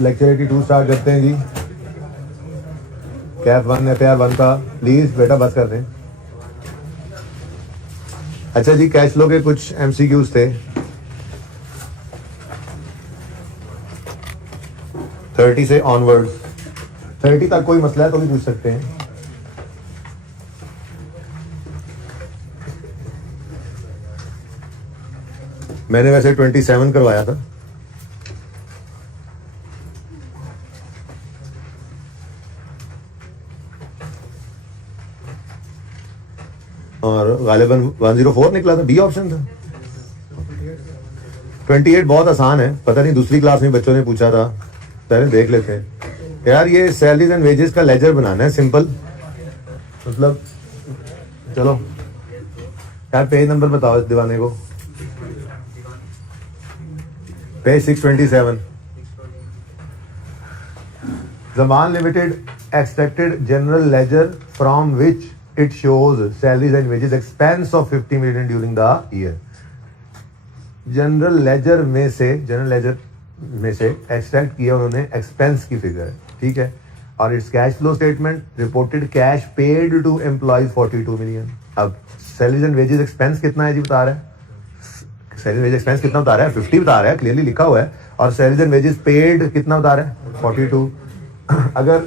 Lecture 82 start करते हैं जी। Kaif 1 FAR 1 का प्लीज बेटा बस कर दें। अच्छा जी, कैश फ्लो के कुछ MCQs थे। 30 से ऑनवर्ड्स, 30 तक कोई मसला है तो भी पूछ सकते हैं। मैंने वैसे 27 करवाया था। और गालिबन 104 निकला था, डी ऑप्शन था। 28 बहुत आसान है, पता नहीं दूसरी क्लास में बच्चों ने पूछा था, पहले देख लेते हैं। यार ये सैलरीज एंड वेजेस का लेजर बनाना है, सिंपल। मतलब चलो यार, पेज नंबर बताओ इस दीवाने को। Page 627। Zaman Limited extracted general ledger from which it shows salaries and wages expense of 50 million during the year. General ledger में से एक्सट्रैक्ट किया उन्होंने एक्सपेंस की फिगर, ठीक है। और it's cash flow statement reported cash paid to employees 42 million. अब salaries and wages expense कितना है जी, बता रहा है। सैलरी वेज एक्सपेंस कितना बता रहा है, 50 बता रहा है, क्लियरली लिखा हुआ है। और सैलरीज एंड वेजेस पेड कितना बता रहा है, 42। अगर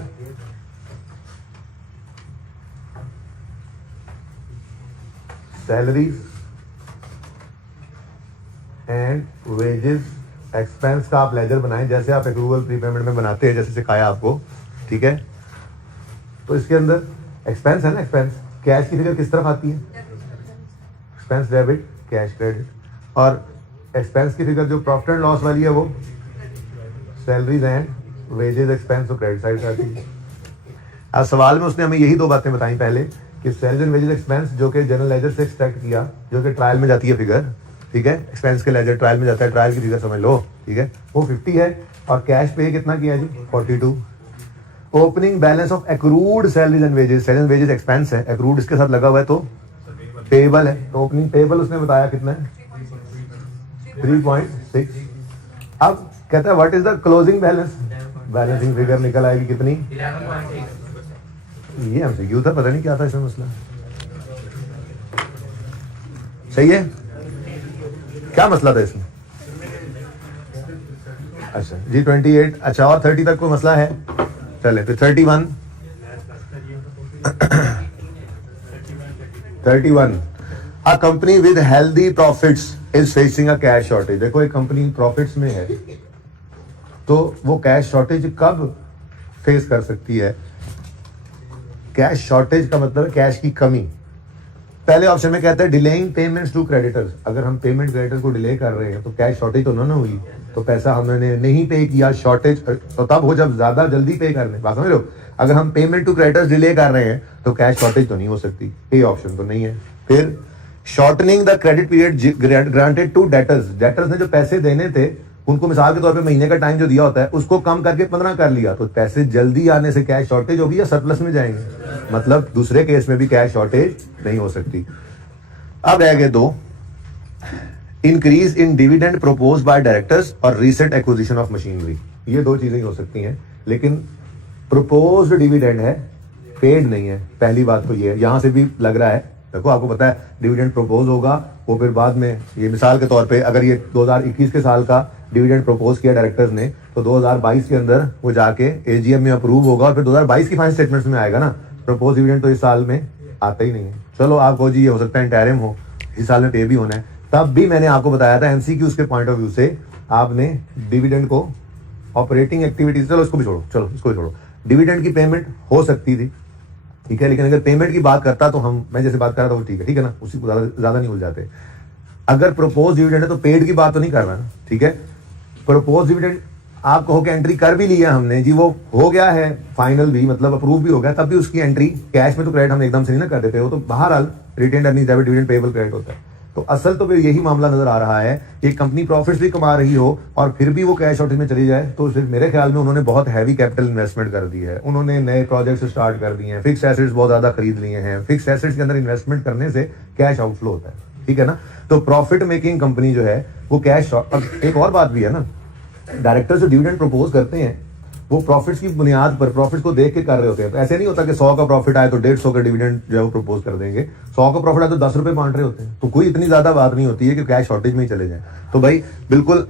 सैलरीज एंड वेजेस एक्सपेंस का आप लेजर बनाएं, जैसे आप एक्रूवल प्रीपेमेंट में बनाते हैं, जैसे सिखाया आपको, ठीक है। तो इसके अंदर एक्सपेंस है ना, एक्सपेंस कैश की फिगर किस तरफ आती है, एक्सपेंस डेबिट कैश क्रेडिट। और एक्सपेंस की फिगर जो प्रॉफिट एंड लॉस वाली है वो सैलरीज एंड वेजेस एक्सपेंस तो क्रेडिट साइड से आती है। अब सवाल में उसने हमें यही दो बातें बताई पहले कि सैलरीज एंड वेजेस एक्सपेंस जो कि जनरल लेजर से एक्सट्रैक्ट किया, जो कि ट्रायल में जाती है फिगर, ठीक है। एक्सपेंस के लेजर ट्रायल में जाता है, ट्रायल की फिगर समझ लो, ठीक है, वो 50 है। और कैश पे कितना किया जी, 42। Opening balance of accrued salaries and wages, salaries and wages expense है, एक्रूड इसके साथ लगा हुआ है तो पेबल है। तो ओपनिंग पेबल उसने बताया कितना है, 3.6। अब कहता है what is the closing balance, balancing figure निकल आएगी कितनी, ये एमसीक्यू था, पता नहीं क्या था इसमें मसला। सही है, क्या मसला था इसमें। अच्छा जी 28, अच्छा और 30 तक कोई मसला है, चले फिर 31। 31 a company with healthy profits is facing a cash shortage. देखो एक कंपनी प्रॉफिट्स में है तो वो कैश शॉर्टेज कब फेस कर सकती है। कैश शॉर्टेज का मतलब कैश की कमी। पहले ऑप्शन में कहता है डिलेइंग पेमेंट्स टू क्रेडिटर्स, अगर हम पेमेंट क्रेडिटर को डिले कर रहे हैं तो कैश शॉर्टेज तो ना हुई, तो पैसा हमने नहीं पे किया, शॉर्टेज तो तब हो जब ज्यादा जल्दी पे करने, बात समझ लो। अगर हम पेमेंट टू क्रेडिटर्स डिले कर रहे हैं तो कैश शॉर्टेज तो नहीं हो सकती, ये ऑप्शन तो नहीं है। फिर shortening the credit period granted to debtors, debtors ने जो पैसे देने थे उनको मिसाल के तौर पे महीने का टाइम जो दिया होता है उसको कम करके 15 कर लिया, तो पैसे जल्दी आने से कैश शॉर्टेज होगी या सरप्लस में जाएंगे, मतलब दूसरे केस में भी कैश शॉर्टेज नहीं हो सकती। अब रह गए दो, increase in dividend propose bye directors और रीसेंट एक्विजिशन ऑफ मशीनरी। ये दो चीजें ही हो सकती हैं, लेकिन प्रोपोज डिविडेंड है, पेड नहीं है। पहली बात तो ये है, यहां से भी लग रहा है, देखो आपको पता है डिविडेंड प्रोपोज होगा, वो फिर बाद में, ये मिसाल के तौर पे अगर ये 2021 के साल का डिविडेंड प्रोपोज किया डायरेक्टर्स ने तो 2022 के अंदर वो जाके एजीएम में अप्रूव होगा और फिर 2022 की फाइनल स्टेटमेंट्स में आएगा ना। प्रोपोज डिविडेंड तो इस साल में आता ही नहीं है। चलो आपको जी ये हो सकता है इंटरिम हो, इस साल में पे भी होना है, तब भी मैंने आपको बताया था एमसीक्यूज के पॉइंट ऑफ व्यू से आपने डिविडेंड को ऑपरेटिंग एक्टिविटीज, चलो इसको भी छोड़ो, चलो इसको भी छोड़ो, डिविडेंड की पेमेंट हो सकती थी, ठीक है, लेकिन अगर पेमेंट की बात करता तो मैं जैसे बात कर रहा था वो ठीक है ना, उसी को ज्यादा नहीं उलझाते। अगर प्रोपोज डिविडेंड है तो पेड की बात तो नहीं कर रहा ना, ठीक है। प्रोपोज डिविडेंड आप कहो कि एंट्री कर भी लिया हमने जी, वो हो गया है फाइनल भी, मतलब अप्रूव भी हो गया, तब भी उसकी एंट्री कैश में तो क्रेडिट हम एकदम से नहीं ना कर देते, वो तो बहरहाल retained earnings debit dividend payable credit होता है। तो असल तो फिर यही मामला नजर आ रहा है कि कंपनी प्रॉफिट्स भी कमा रही हो और फिर भी वो कैश शॉर्टेज में चली जाए, तो फिर मेरे ख्याल में उन्होंने बहुत हैवी कैपिटल इन्वेस्टमेंट कर दी है, उन्होंने नए प्रोजेक्ट्स स्टार्ट कर दिए हैं, फिक्स एसेट्स बहुत ज्यादा खरीद लिए हैं। फिक्स एसेट्स के अंदर इन्वेस्टमेंट करने से कैश आउटफ्लो होता है, ठीक है ना। तो प्रॉफिट मेकिंग कंपनी जो है वो कैश, अब एक और बात भी है ना, डायरेक्टर जो डिविडेंड प्रपोज करते हैं वो प्रॉफिट्स की बुनियाद पर, प्रॉफिट को देख के कर रहे होते हैं। तो ऐसे नहीं होता कि 100 का प्रॉफिट आए तो 150 का डिविडेंड जो है वो प्रपोज कर देंगे। 100 का प्रॉफिट आए तो 10 रुपए बांट रहे होते हैं। तो कोई इतनी ज्यादा बात नहीं होती है कि कैश शॉर्टेज में ही चले जाए। तो भाई बिल्कुल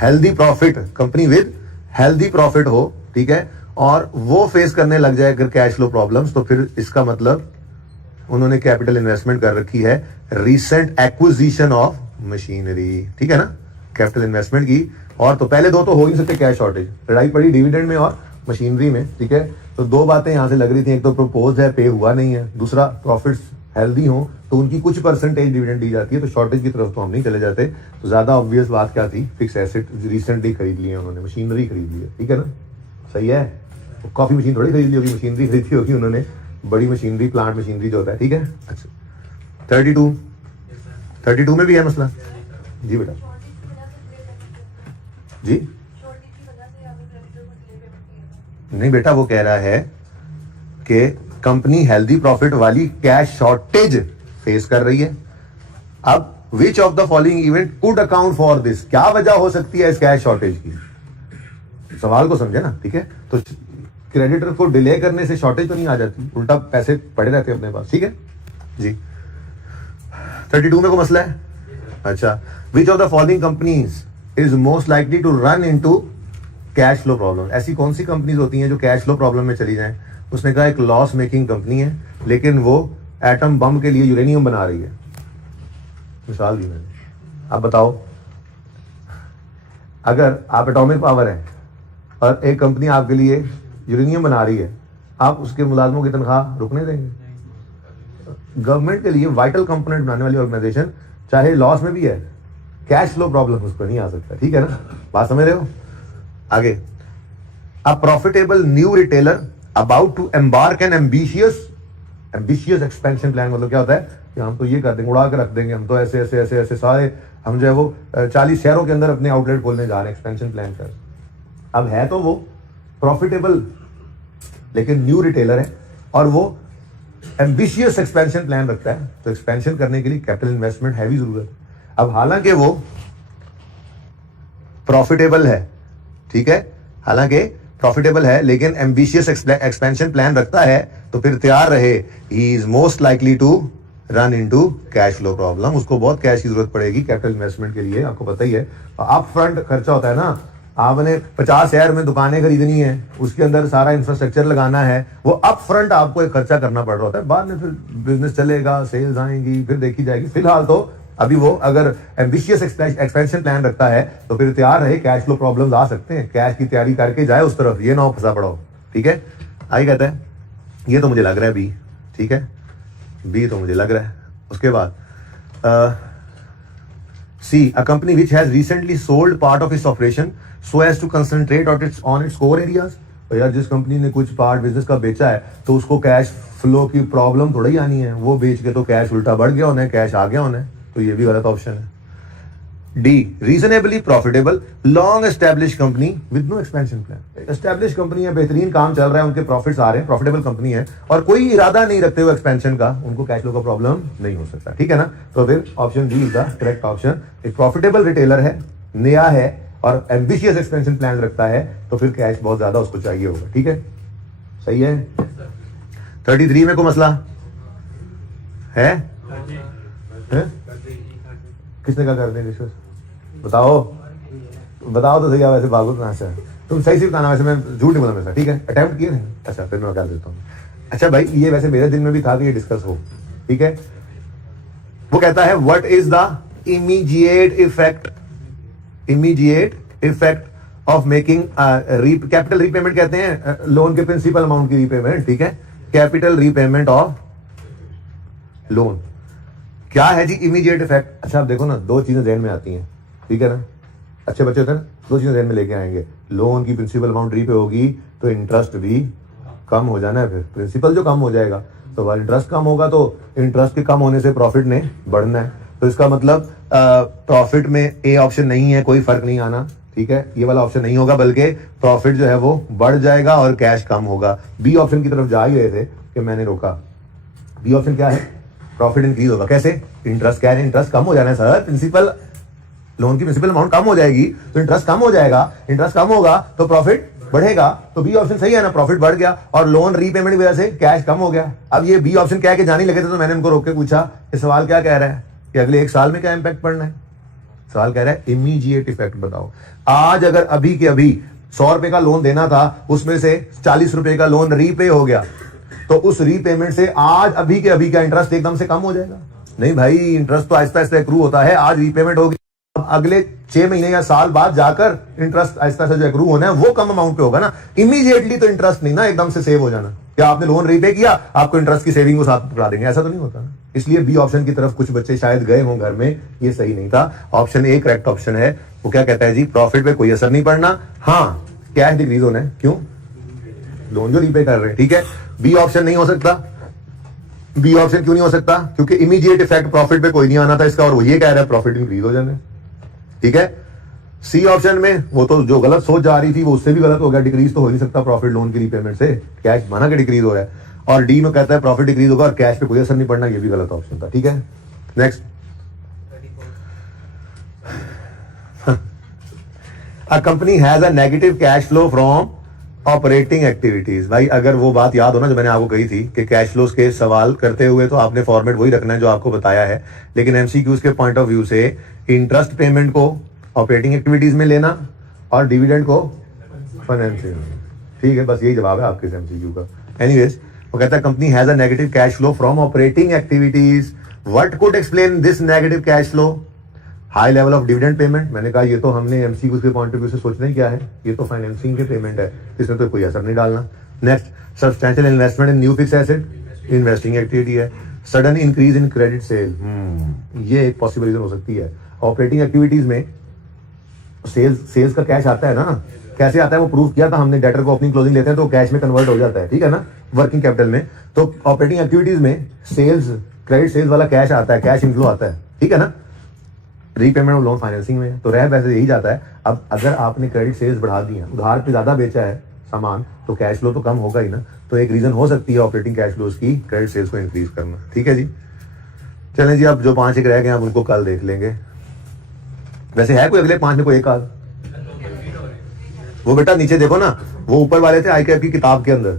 healthy profit, company with healthy profit हो, ठीक है, और वो फेस करने लग जाए अगर कैश फ्लो प्रॉब्लम्स, तो फिर इसका मतलब उन्होंने कैपिटल इन्वेस्टमेंट कर रखी है रीसेंट एक्विजिशन ऑफ मशीनरी, ठीक है ना, कैपिटल इन्वेस्टमेंट की। और तो पहले दो तो हो ही सकते कैश शॉर्टेज, लड़ाई पड़ी डिविडेंड में और मशीनरी में, ठीक है। तो दो बातें यहां से लग रही थी, एक तो प्रपोज है, पे हुआ नहीं है, दूसरा प्रॉफिट्स हेल्दी हो तो उनकी कुछ परसेंटेज डिविडेंड दी जाती है, तो शॉर्टेज की तरफ तो हम नहीं चले जाते। तो ज्यादा ऑब्वियस बात क्या थी, फिक्स एसेट रिसेंटली खरीद लिए उन्होंने, मशीनरी खरीद ली है, ठीक है ना, सही है। कॉफी मशीन थोड़ी खरीद ली होगी, मशीनरी खरीदी होगी उन्होंने, बड़ी मशीनरी, प्लांट मशीनरी जो होता है, ठीक है। अच्छा 32 में भी है मसला जी बेटा जी? नहीं बेटा, वो कह रहा है कि कंपनी हेल्दी प्रॉफिट वाली कैश शॉर्टेज फेस कर रही है। अब विच of the following event could account for this, क्या वजह हो सकती है इस कैश शॉर्टेज की, सवाल को समझे ना, ठीक है। तो क्रेडिटर को डिले करने से शॉर्टेज तो नहीं आ जाती, उल्टा पैसे पड़े रहते हैं अपने पास, ठीक है जी। 32 में को मसला है। अच्छा, which of the following companies is most likely to run into cash flow problem, ऐसी कौन सी कंपनीज होती हैं जो कैश फ्लो प्रॉब्लम में चली जाएं। उसने कहा एक लॉस मेकिंग कंपनी है लेकिन वो एटम बम के लिए यूरेनियम बना रही है, मिसाल दी मैंने। आप बताओ, अगर आप एटॉमिक पावर है और एक कंपनी आपके लिए यूरेनियम बना रही है, आप उसके मुलाजमों की तनख्वाह रुकने देंगे? गवर्नमेंट के लिए वाइटल कंपोनेंट बनाने वाली ऑर्गेनाइजेशन चाहे लॉस में भी है, कैश फ्लो प्रॉब्लम उस पर नहीं आ सकता, ठीक है ना, बात समझ रहे हो। आगे, a profitable new retailer about to embark an ambitious expansion plan, मतलब क्या होता है कि हम तो ये कर देंगे, उड़ा के रख देंगे, हम तो ऐसे ऐसे ऐसे ऐसे सारे हम जो है वो 40 शहरों के अंदर अपने आउटलेट खोलने जा रहे हैं एक्सपेंशन प्लान कर। अब है तो वो प्रॉफिटेबल लेकिन न्यू रिटेलर है और वो एम्बिशियस एक्सपेंशन प्लान रखता है, तो एक्सपेंशन करने के लिए कैपिटल इन्वेस्टमेंट है भी जरूरत। अब हालांकि वो प्रॉफिटेबल है, ठीक है, हालांकि प्रॉफिटेबल है लेकिन एम्बिशियस एक्सपेंशन प्लान रखता है, तो फिर तैयार रहे, he is most likely to run into cash flow problem. उसको बहुत कैश की जरूरत पड़ेगी कैपिटल इन्वेस्टमेंट के लिए, आपको पता ही है। अप फ्रंट खर्चा होता है ना, आपने 50 शहर में दुकानें खरीदनी है, उसके अंदर सारा इंफ्रास्ट्रक्चर लगाना है, वो अप फ्रंट आपको एक खर्चा करना पड़ रहा होता है, बाद में फिर बिजनेस चलेगा, सेल्स आएंगी, फिर देखी जाएगी। फिलहाल तो अभी वो अगर एम्बिशियस एक्सपेंशन प्लान रखता है तो फिर तैयार रहे, कैश फ्लो प्रॉब्लम्स आ सकते हैं, कैश की तैयारी करके जाए उस तरफ, ये ना हो फंसा पड़ाओ, ठीक है। आई कहता है ये तो मुझे लग रहा है बी, ठीक है, बी तो मुझे लग रहा है। उसके बाद C, a company which has recently sold part of its operation so as to concentrate on its core areas. तो यार जिस कंपनी ने कुछ पार्ट बिजनेस का बेचा है तो उसको कैश फ्लो की प्रॉब्लम थोड़ी आनी है, वो बेच के तो कैश उल्टा बढ़ गया होना है, कैश आ गया होना है, तो ये भी गलत ऑप्शन है। D, reasonably profitable long establish company with no expansion plan, establish company है, बेहतरीन काम चल रहा है, उनके प्रॉफिट्स आ रहे हैं, प्रॉफिटेबल कंपनी है और कोई इरादा नहीं रखते हुए एक्सपेंशन का, उनको कैश फ्लो का प्रॉब्लम नहीं हो सकता, ठीक है ना। तो फिर option D is the correct option. एक प्रॉफिटेबल रिटेलर है, नया है और एम्बिशियस एक्सपेंशन प्लान रखता है, तो फिर कैश बहुत ज्यादा उसको चाहिए होगा, ठीक है, सही है। 33 में को मसला है? किसने कहा कर देंगे डिस्कस? बताओ तो सही, वैसे भागो कहां से, तुम सही से बताना, वैसे मैं झूठ नहीं बोला मेरे साथ, ठीक है, अटेम्प्ट किए नहीं, अच्छा फिर मैं कर देता हूँ। अच्छा भाई, ये वैसे मेरे दिल में भी था कि ये डिस्कस हो, ठीक है। वो कहता है what is the immediate effect of making capital repayment, कहते हैं लोन के प्रिंसिपल अमाउंट की रीपेमेंट, ठीक है, कैपिटल रीपेमेंट ऑफ लोन। क्या है जी इमीडिएट इफेक्ट? अच्छा आप देखो ना, दो चीजें ध्यान में आती हैं, ठीक है ना, अच्छे बच्चे होते हैं ना, दो चीजें ध्यान में लेके आएंगे, लोन की प्रिंसिपल अमाउंट रीपे होगी तो इंटरेस्ट भी कम हो जाना है, फिर प्रिंसिपल जो कम हो जाएगा तो इंटरेस्ट कम होगा, तो इंटरेस्ट के कम होने से प्रॉफिट ने बढ़ना है, तो इसका मतलब प्रॉफिट में ए ऑप्शन नहीं है, कोई फर्क नहीं आना, ठीक है, ये वाला ऑप्शन नहीं होगा, बल्कि प्रॉफिट जो है वो बढ़ जाएगा और कैश कम होगा। बी ऑप्शन की तरफ जा ही रहे थे कि मैंने रोका। बी ऑप्शन क्या है? प्रॉफिट इंक्रीज होगा, कैसे? इंटरेस्ट, कह रहे हैं इंटरेस्ट कम हो जाना है सर, प्रिंसिपल लोन की प्रिंसिपल अमाउंट कम हो जाएगी तो इंटरेस्ट कम हो जाएगा, इंटरेस्ट कम होगा तो प्रॉफिट बढ़ेगा। तो बी ऑप्शन सही है ना, प्रॉफिट बढ़ गया और लोन रीपेमेंट की वजह से कैश कम हो गया। अब ये बी ऑप्शन क्या है कि जाने लगे थे तो मैंने उनको रोक के पूछा ये सवाल क्या कह रहा है कि अगले 1 साल में क्या इंपैक्ट पड़ना है। सवाल कह रहा है इमीडिएट इफेक्ट बताओ। आज अगर अभी के अभी 100 रुपए का लोन देना था, उसमें से 40 रुपए का लोन रीपे हो गया, तो उस रीपेमेंट से आज अभी के अभी का इंटरेस्ट एकदम से कम हो जाएगा? नहीं भाई, इंटरेस्ट तो आहिस्ता आहिस्ता एक्रू होता है। आज रीपेमेंट होगी, अगले 6 महीने या साल बाद जाकर इंटरेस्ट आहिस्ता आहिस्ता जो एक्रू होना है वो कम अमाउंट पे होगा ना। इमीडिएटली तो इंटरेस्ट नहीं ना एकदम से सेव हो जाना। क्या आपने लोन रीपे किया, आपको इंटरेस्ट की सेविंग को साथ पकड़ा देंगे? ऐसा तो नहीं होता ना। इसलिए बी ऑप्शन की तरफ कुछ बच्चे शायद गए हों घर में, ये सही नहीं था। ऑप्शन ए करेक्ट ऑप्शन है। वो क्या कहता है जी, प्रॉफिट पे कोई असर नहीं पड़ना, हाँ कैश डिक्रीज होना है। क्यों? लोन जो रीपे कर रहे हैं, ठीक है। बी ऑप्शन नहीं हो सकता। बी ऑप्शन क्यों नहीं हो सकता? क्योंकि इमीडिएट इफेक्ट प्रॉफिट पे कोई नहीं आना था इसका, और वो ये कह रहा है प्रॉफिट इंक्रीज हो जाना, ठीक है। सी ऑप्शन में वो तो जो गलत सोच जा रही थी वो उससे भी गलत हो गया, डिक्रीज तो हो नहीं सकता प्रॉफिट लोन की रीपेमेंट से, कैश माना कि डिक्रीज हो रहा है। और डी में कहता है प्रॉफिट डिक्रीज होगा और कैश पे कोई असर नहीं पड़ना, ये भी गलत ऑप्शन था, ठीक है। Next, a company has a negative cash flow from operating activities. भाई अगर वो बात याद हो ना जो मैंने आपको कही थी कि कैश फ्लोज के सवाल करते हुए तो आपने फॉर्मेट वही रखना है जो आपको बताया है, लेकिन एमसीक्यूज के पॉइंट ऑफ व्यू से इंटरेस्ट पेमेंट को ऑपरेटिंग एक्टिविटीज में लेना और डिविडेंड को फाइनेंसिंग, ठीक है। बस यही जवाब है आपके एमसीक्यू का। एनीवेज, वो कहता है company has a negative cash flow from operating activities. What could explain this negative cash flow? High level of dividend payment. मैंने कहा ये तो हमने एमसीक्यू के पॉइंट ऑफ व्यू से सोचना ही क्या है, ये तो फाइनेंसिंग के पेमेंट है, इसमें तो कोई असर नहीं डालना। Next, substantial investment in new fix asset, investing activity है। Sudden increase in credit sale, ये एक पॉसिबल रीजन हो सकती है। ऑपरेटिंग एक्टिविटीज में सेल्स का कैश आता है ना, कैसे आता है वो प्रूव किया था हमने। डेटर को ओपनिंग क्लोजिंग लेते हैं तो कैश में कन्वर्ट हो जाता है, ठीक है ना, वर्किंग कैपिटल में। तो ऑपरेटिंग एक्टिविटीज में सेल्स, क्रेडिट सेल्स वाला कैश आता है, कैश इनफ्लो आता है, ठीक है ना। रीपेमेंट ऑफ लोन फाइनेंसिंग में तो रह वैसे यही जाता है। अब अगर आपने क्रेडिट सेल्स बढ़ा दी है, उधार पे ज्यादा बेचा है सामान, तो कैश फ्लो तो कम होगा ही ना। तो एक रीजन हो सकती है ऑपरेटिंग कैश फ्लोज की क्रेडिट सेल्स को इंक्रीज करना, ठीक है जी। चलें जी, अब जो 5 एक रह गए आप उनको कल देख लेंगे। वैसे है कोई अगले 5 में कोई एक आध? वो बेटा नीचे देखो ना, वो ऊपर वाले थे आईकैप की किताब के अंदर,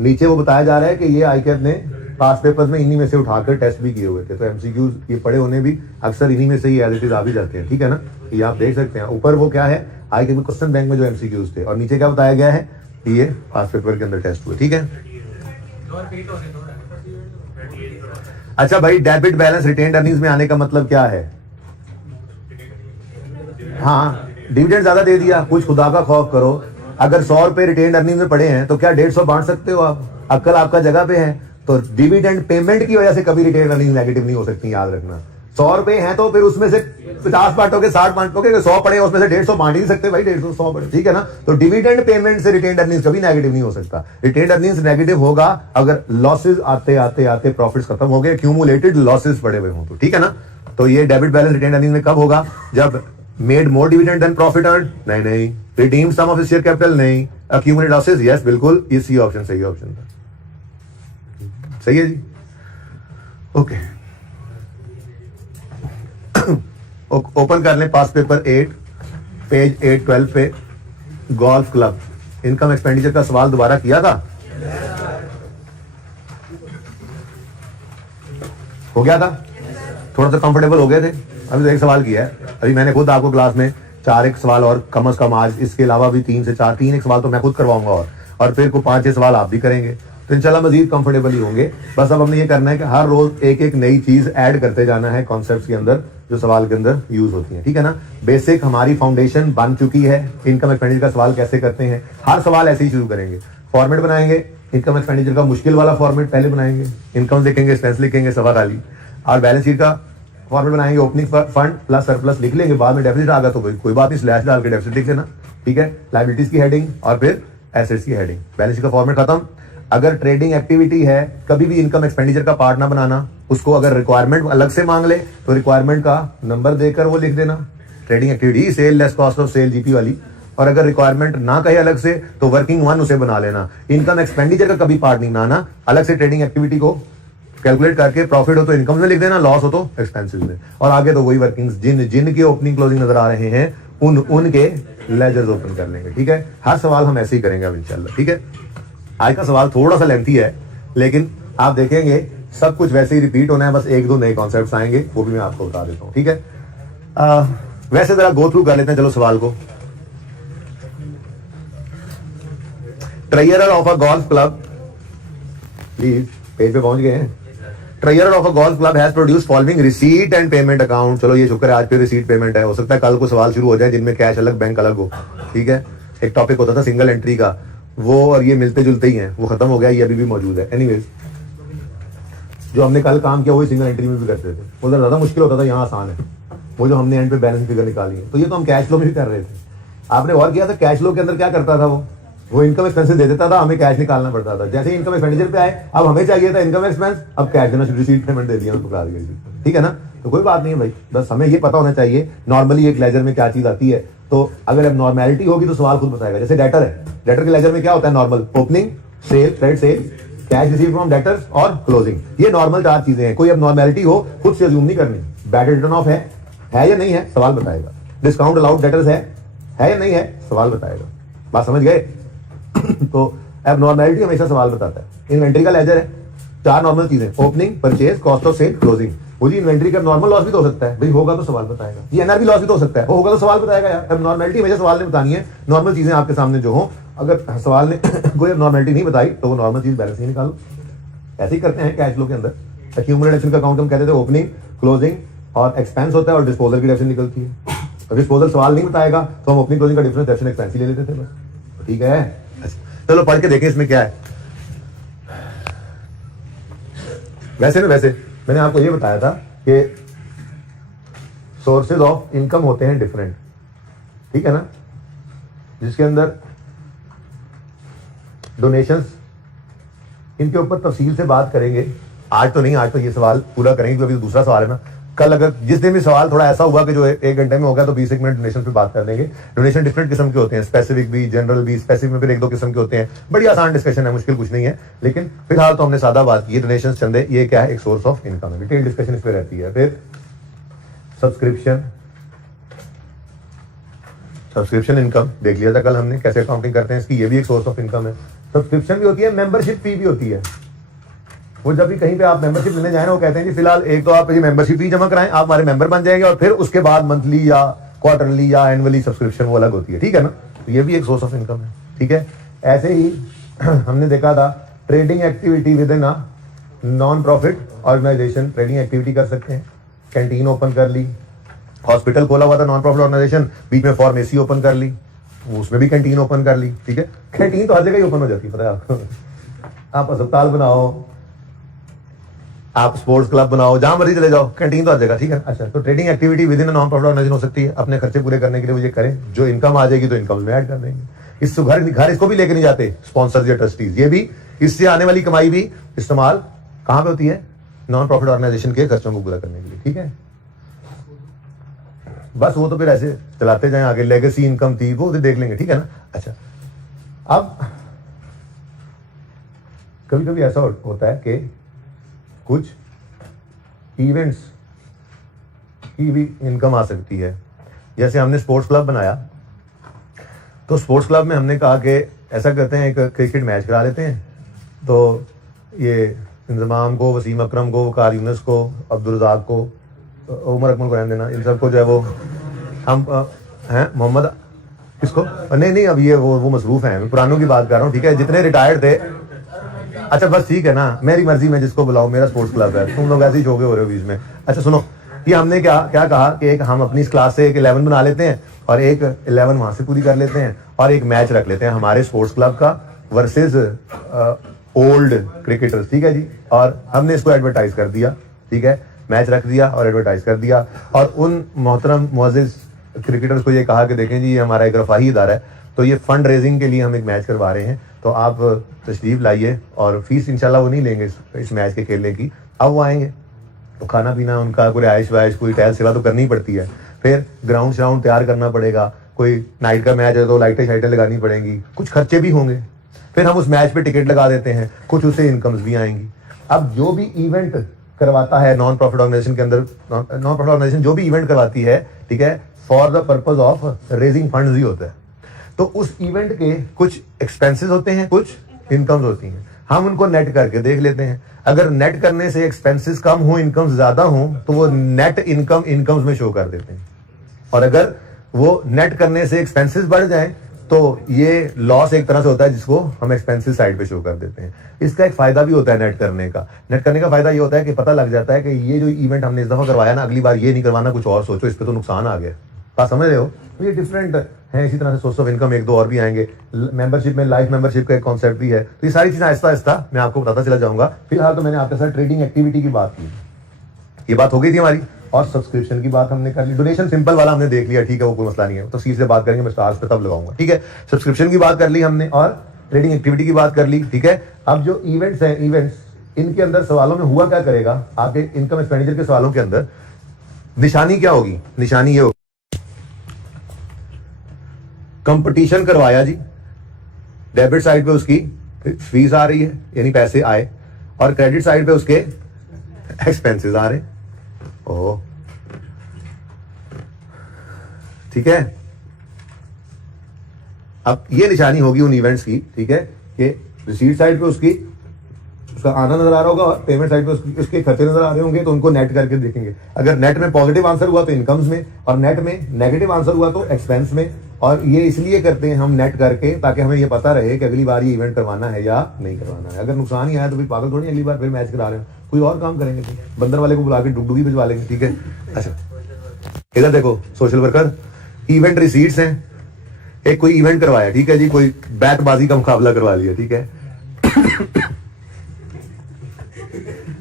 नीचे वो बताया जा रहा है कि ये आईकैप ने पास पेपर में इन्हीं में से उठाकर टेस्ट भी किए हुए थे। तो एमसीक्यूज ये पढ़े होने भी अक्सर इन्हीं में से ही एज इट इज आ भी जाते हैं, ठीक है ना। ये आप देख सकते हैं ऊपर वो क्या है, आईकैप क्वेश्चन बैंक में जो एमसीक्यूज थे, और नीचे क्या बताया गया है कि ये पास पेपर के अंदर टेस्ट हुए, ठीक है। अच्छा भाई, डेबिट बैलेंस रिटेन्ड अर्निंग्स में आने का मतलब क्या है? हाँ, डिविडेंड ज्यादा दे दिया, कुछ खुदा का खौफ करो। अगर 100 रुपए रिटेन्ड अर्निंग में पड़े हैं तो क्या 150 बांट सकते हो आप? अक्ल आपका जगह पे है। तो डिविडेंड पेमेंट की वजह से कभी रिटेन्ड अर्निंग नेगेटिव नहीं हो सकती, याद रखना। 100 रुपए हैं तो फिर उसमें से 50 बांटोगे, 60 बांटोगे, 100 पड़े उसमें से 150 बांट ही नहीं सकते भाई, 150 100 पड़े, ठीक है ना। तो डिविडेंड पेमेंट से रिटेन्ड अर्निंग्स कभी नेगेटिव नहीं हो सकता। रिटेन्ड अर्निंग्स नेगेटिव होगा अगर लॉसेज आते आते आते प्रॉफिट्स खत्म हो गए, क्यूमुलेटेड लॉसेज पड़े हुए हों तो, ठीक है ना। तो ये डेबिट बैलेंस रिटेन्ड अर्निंग में कब होगा? जब made more dividend than profit earn, नहीं। Redeem some of share capital, नहीं। अक्यूमुलेटेड लॉसेज, यस बिल्कुल, ये सी ऑप्शन सही ऑप्शन था, सही है जी। ओके, ओपन कर लें पास पेपर 8 पेज 812 पे, गोल्फ क्लब इनकम एक्सपेंडिचर का सवाल दोबारा किया था, हो गया था, थोड़ा सा कंफर्टेबल हो गए थे। अभी तो एक सवाल किया है, अभी मैंने खुद आपको क्लास में 4 एक सवाल और कम से कम आज, इसके अलावा भी 3 से 4 3 एक सवाल तो मैं खुद करवाऊंगा, और फिर को 5-6 सवाल आप भी करेंगे, तो इंशाल्लाह मजीद कंफर्टेबल ही होंगे। बस अब हमने ये करना है कि हर रोज एक एक नई चीज ऐड करते जाना है कॉन्सेप्ट्स के अंदर जो सवाल के अंदर यूज होती है, ठीक है ना। बेसिक हमारी फाउंडेशन बन चुकी है, इनकम एक्सपेंडिचर का सवाल कैसे करते हैं, हर सवाल ऐसे ही शुरू करेंगे। फॉर्मेट बनाएंगे, इनकम एक्सपेंडिचर का मुश्किल वाला फॉर्मेट पहले बनाएंगे, इनकम लिखेंगे, एक्सपेंस लिखेंगे, सफा खाली, और बैलेंस शीट का फॉर्मेट बनाएंगे, ओपनिंग फंड प्लस सरप्लस लिख लेंगे, बाद में डेफिसिट आ गया तो कोई बात नहीं, स्लैश डाल के डेफिसिट लिख लेना, ठीक है। लायबिलिटीज की हेडिंग और फिर एसेट्स की हेडिंग, बैलेंस शीट का फॉर्मेट खत्म। अगर ट्रेडिंग एक्टिविटी है, कभी भी इनकम एक्सपेंडिचर का पार्ट ना बनाना, उसको अगर रिक्वायरमेंट अलग से मांग ले तो रिक्वायरमेंट का नंबर देकर वो लिख देना, trading activity sale less cost of sale GP वाली। और अगर रिक्वायरमेंट ना कहे अलग से तो वर्किंग वन उसे बना लेना। इनकम एक्सपेंडिचर का कभी पार्ट नहीं बनाना, अलग से ट्रेडिंग एक्टिविटी को कैलकुलेट करके प्रॉफिट हो तो इनकम में लिख देना, लॉस हो तो एक्सपेंसेस में, और आगे तो वही वर्किंग्स जिनके ओपनिंग क्लोजिंग नजर आ रहे हैं उनके लेजर्स ओपन कर लेंगे। ठीक है, हर सवाल हम ऐसे ही करेंगे अब इंशाल्लाह। ठीक है, आज का सवाल थोड़ा सा लेंथी है, लेकिन आप देखेंगे सब कुछ वैसे ही रिपीट होना है, बस एक दो नए कॉन्सेप्ट्स आएंगे, वो भी मैं आपको बता देता हूँ। ठीक है, वैसे जरा गो थ्रू कर लेते हैं चलो सवाल को। Treasurer of a golf club, please page पे पहुंच गए हैं। Treasurer of a golf club has produce following receipt and payment account. चलो ये शुक्र है आज पे रिसीट पेमेंट है, हो सकता है कल को सवाल शुरू हो जाए जिनमें कैश अलग बैंक अलग हो। ठीक है, एक टॉपिक होता था सिंगल एंट्री का, वो और ये मिलते जुलते ही हैं, वो खत्म हो गया, ये अभी भी मौजूद है। एनीवेज, जो हमने कल काम किया वही सिंगल एंट्री में भी करते थे, उधर ज्यादा मुश्किल होता था, यहाँ आसान है। वो जो हमने एंड पे बैलेंस फिगर निकाली है, तो ये तो हम कैश फ्लो में भी कर रहे थे। आपने और किया था कैश फ्लो के अंदर क्या करता था, वो इनकम एक्सपेंसेस दे देता था, हमें कैश निकालना पड़ता था। जैसे इनकम एक्सपेंडिचर पे आए, अब हमें चाहिए था इनकम एक्सपेंस, अब कैश देना, रिसीट पेमेंट दे दिया, पकड़ा दिया। ठीक है ना, तो कोई बात नहीं है भाई, बस हमें ये पता होना चाहिए नॉर्मली एक लेजर में क्या चीज आती है। तो अगर अब नॉर्मेलिटी होगी तो सवाल खुद बताएगा। जैसे डेटर है, डेटर के लेजर में क्या होता है, normal opening, sale, credit sale, cash receive from debtors और क्लोजिंग, ये नॉर्मल 4 चीजें हैं। कोई अब नॉर्मेलिटी हो खुद से अज्यूम नहीं करनी। बैड रिटर्न ऑफ है या नहीं है, सवाल बताएगा। डिस्काउंट अलाउड डेटर्स है या नहीं है, सवाल बताएगा। बात समझ गए? तो अब नॉर्मेलिटी हमेशा सवाल बताता है। इन्वेंट्री का लेजर है, 4 नॉर्मल चीजें, opening, purchase, cost of sale, closing. वो जी इन्वेंट्री का नॉर्मल लॉस भी तो हो सकता है भाई, होगा तो सवाल बताएगा। ये एनआरबी लॉस भी तो हो सकता है, वो होगा तो सवाल बताएगा यार। अब नॉर्मेलिटी हमेशा सवाल नहीं बतानी है, नॉर्मल चीजें आपके सामने जो हो, अगर सवाल ने कोई नॉर्मेलिटी नहीं बताई तो वो नॉर्मल चीज बैलेंस नहीं निकालो। ऐसे ही करते हैं कैश फ्लो के अंदर। एक्यूमुलेशन का अकाउंट हम कहते थे ओपनिंग, क्लोजिंग और एक्सपेंस होता है, और डिस्पोजल की डेफिनेशन निकलती है। तो डिस्पोजल सवाल नहीं बताएगा तो हम ओपनिंग क्लोजिंग का डिफरेंस डेफिनेशन एक्सपेंस ही ले लेते थे बस। ठीक है, चलो पढ़ के देखें इसमें क्या है। वैसे मैंने आपको ये बताया था कि सोर्सेज ऑफ इनकम होते हैं डिफरेंट, ठीक है ना, जिसके अंदर डोनेशंस, इनके ऊपर तफसील से बात करेंगे। आज तो नहीं, आज तो ये सवाल पूरा करेंगे क्योंकि अभी दूसरा सवाल है ना। कल अगर जिस दिन भी सवाल थोड़ा ऐसा हुआ कि जो 1 घंटे में होगा तो 20 मिनट डोनेशन पे बात कर लेंगे। डोनेशन डिफरेंट किस्म के होते हैं, स्पेसिफिक भी, जनरल भी। स्पेसिफिक में फिर 1-2 किस्म के होते हैं। बड़ी आसान डिस्कशन है, मुश्किल कुछ नहीं है, लेकिन फिलहाल तो हमने सादा बात की है। डोनेशन चंदे ये क्या है, एक सोर्स ऑफ इनकम है। डिटेल डिस्कशन इस पर रहती है। फिर सब्सक्रिप्शन इनकम देख लिया था कल हमने, कैसे अकाउंटिंग करते हैं इसकी, ये भी एक सोर्स ऑफ इनकम है। सब्सक्रिप्शन भी होती है, मेंबरशिप फी भी होती है। वो जब भी कहीं पे आप मेंबरशिप लेने जाए ना, वो कहते हैं कि फिलहाल एक तो आप ये मेंबरशिप फी जमा कराएं, आप हमारे मेंबर बन जाएंगे, और फिर उसके बाद मंथली या क्वार्टरली या एनुअली सब्सक्रिप्शन वो अलग होती है। ठीक है ना, तो ये भी एक सोर्स ऑफ इनकम है। ठीक है, ऐसे ही हमने देखा था trading activity within non profit organisation. Trading activity कर सकते हैं, कैंटीन ओपन कर ली, हॉस्पिटल खोला हुआ था नॉन प्रॉफिट ऑर्गेनाइजेशन, बीच में फार्मेसी ओपन कर ली, उसमें भी कैंटीन ओपन कर ली। ठीक है, कैंटीन तो हर जगह ही ओपन हो जाती है, पता है आपको। आप अस्पताल बनाओ, आप स्पोर्ट्स क्लब बनाओ, जहां मर्जी चले जाओ, कैंटीन तो हर जगह। ठीक है, अच्छा, तो trading activity within non profit organisation हो सकती है। अपने खर्चे पूरे करने के लिए वो ये करें, जो इनकम आ जाएगी तो इनकम में ऐड कर देंगे। इस घर इसको भी लेके नहीं जाते स्पॉन्सर्स या ट्रस्टीज, ये भी इससे आने वाली कमाई भी इस्तेमाल कहां पे होती है, नॉन प्रॉफिट ऑर्गेनाइजेशन के खर्चों को पूरा करने के लिए। ठीक है, बस वो तो फिर ऐसे चलाते जाएं आगे। लेगेसी इनकम थी वो देख लेंगे। ठीक है ना, अच्छा, अब कभी कभी ऐसा होता है कि कुछ इवेंट्स की भी इनकम आ सकती है। जैसे हमने स्पोर्ट्स क्लब बनाया, तो स्पोर्ट्स क्लब में हमने कहा कि ऐसा करते हैं, एक क्रिकेट मैच करा लेते हैं। तो ये इंजमाम को, वसीम अकरम को, वकार यूनुस को, अब्दुल रज़ाक को, उमर अकमल को रहने देना, इन सबको जो है वो हम हैं मोहम्मद किसको नहीं अब ये वो मसरूफ हैं, मैं पुरानों की बात कर रहा हूँ। ठीक है, जितने रिटायर्ड थे, अच्छा बस ठीक है ना, मेरी मर्जी में जिसको बुलाओ, मेरा स्पोर्ट्स क्लब है, तुम लोग ऐसे ही छोके हो रहे हो बीच में। अच्छा सुनो, ये हमने क्या कहा कि एक हम अपनी इस क्लास से एक 11 बना लेते हैं और एक 11 वहां से पूरी कर लेते हैं, और एक मैच रख लेते हैं हमारे स्पोर्ट्स क्लब का वर्सेस ओल्ड क्रिकेटर्स। ठीक है जी, और हमने इसको एडवर्टाइज कर दिया। ठीक है, मैच रख दिया और एडवर्टाइज कर दिया, और उन मोहतरम मुअज़्ज़िज़ क्रिकेटर्स को ये कहा कि देखें जी, ये हमारा एक रफाही इदारा है, तो ये फंड रेजिंग के लिए हम एक मैच करवा रहे हैं, तो आप तशरीफ लाइए, और फीस इंशाल्लाह वो नहीं लेंगे इस मैच के खेलने की। अब वो आएंगे तो खाना पीना उनका, पूरे आयश वायश, कोई टहल सेवा तो करनी पड़ती है। फिर ग्राउंड श्राउंड तैयार करना पड़ेगा, कोई नाइट का मैच है तो लाइटें शाइटें लगानी पड़ेंगी, कुछ खर्चे भी होंगे। फिर हम उस मैच पे टिकट लगा देते हैं, कुछ उससे इनकम्स भी आएंगी। अब जो भी इवेंट करवाता है नॉन प्रॉफिट ऑर्गेनाइजेशन के अंदर, नॉन प्रॉफिट ऑर्गेनाइजेशन जो भी इवेंट करवाती है, ठीक है, for the purpose of raising funds ही होता है। तो उस इवेंट के कुछ एक्सपेंसेस होते हैं, कुछ इनकम्स होती हैं। हम उनको नेट करके देख लेते हैं। अगर नेट करने से एक्सपेंसेस कम हो, इनकम्स ज्यादा हो, तो वो नेट इनकम इनकम्स में शो कर देते हैं। और अगर वो नेट करने से एक्सपेंसेस बढ़ जाए तो ये लॉस एक तरह से होता है, जिसको हम एक्सपेंसिव साइड पे शो कर देते हैं। इसका एक फायदा भी होता है नेट करने का। नेट करने का फायदा ये होता है कि पता लग जाता है कि ये जो इवेंट हमने इस दफा करवाया ना, अगली बार ये नहीं करवाना, कुछ और सोचो, इस पे तो नुकसान आ गया। बात समझ रहे हो? ये डिफरेंट है। इसी तरह से सोर्स ऑफ इनकम एक दो और भी आएंगे। मेंबरशिप में लाइफ मेंबरशिप का एक कॉन्सेप्ट भी है। तो ये सारी चीजें आहिस्ता आहिस्ता मैं आपको बताता चला जाऊंगा। फिलहाल तो मैंने आपके साथ ट्रेडिंग एक्टिविटी की बात की, ये बात हो गई थी हमारी, और सब्सक्रिप्शन की बात हमने कर ली। डोनेशन सिंपल वाला हमने देख लिया, ठीक है, वो कोई मसला नहीं है, तो सीधे बात करेंगे, मैं स्टार्स पे तब लगाऊंगा, ठीक है। सब्सक्रिप्शन की बात कर ली हमने और ट्रेडिंग एक्टिविटी की बात कर ली, ठीक है। अब जो इवेंट्स हैं, इवेंट्स इनके अंदर सवालों में हुआ क्या करेगा, आपके इनकम एक्सपेंडिचर के सवालों के अंदर निशानी क्या होगी? निशानी ये होगी, कंपटीशन करवाया जी, डेबिट साइड पे उसकी फीस आ रही है, यानी पैसे आए, और क्रेडिट साइड पे उसके एक्सपेंसेस आ रहे हैं। ओ ठीक है। अब ये निशानी होगी उन इवेंट्स की, ठीक है, कि रिसीट साइड पे उसका आना नजर आ रहा होगा और पेमेंट साइड पे उसके खर्चे नजर आ रहे होंगे, तो उनको नेट करके देखेंगे। अगर नेट में पॉजिटिव आंसर हुआ तो इनकम्स में, और नेट में नेगेटिव आंसर हुआ तो एक्सपेंस में। और ये इसलिए करते हैं हम नेट करके, ताकि हमें ये पता रहे कि अगली बार ये इवेंट करवाना है या नहीं करवाना है। अगर नुकसान ही आया तो फिर पागल थोड़ी अगली बार फिर मैच करा रहे हो, कोई और काम करेंगे, तो बंदर वाले को बुला के डुगडुगी भिजवा लेंगे, ठीक है। अच्छा इधर देखो, सोशल वर्कर इवेंट रिसीट्स हैं। एक कोई इवेंट करवाया, ठीक है जी, कोई बैटबाजी का मुकाबला करवा लिया, ठीक है।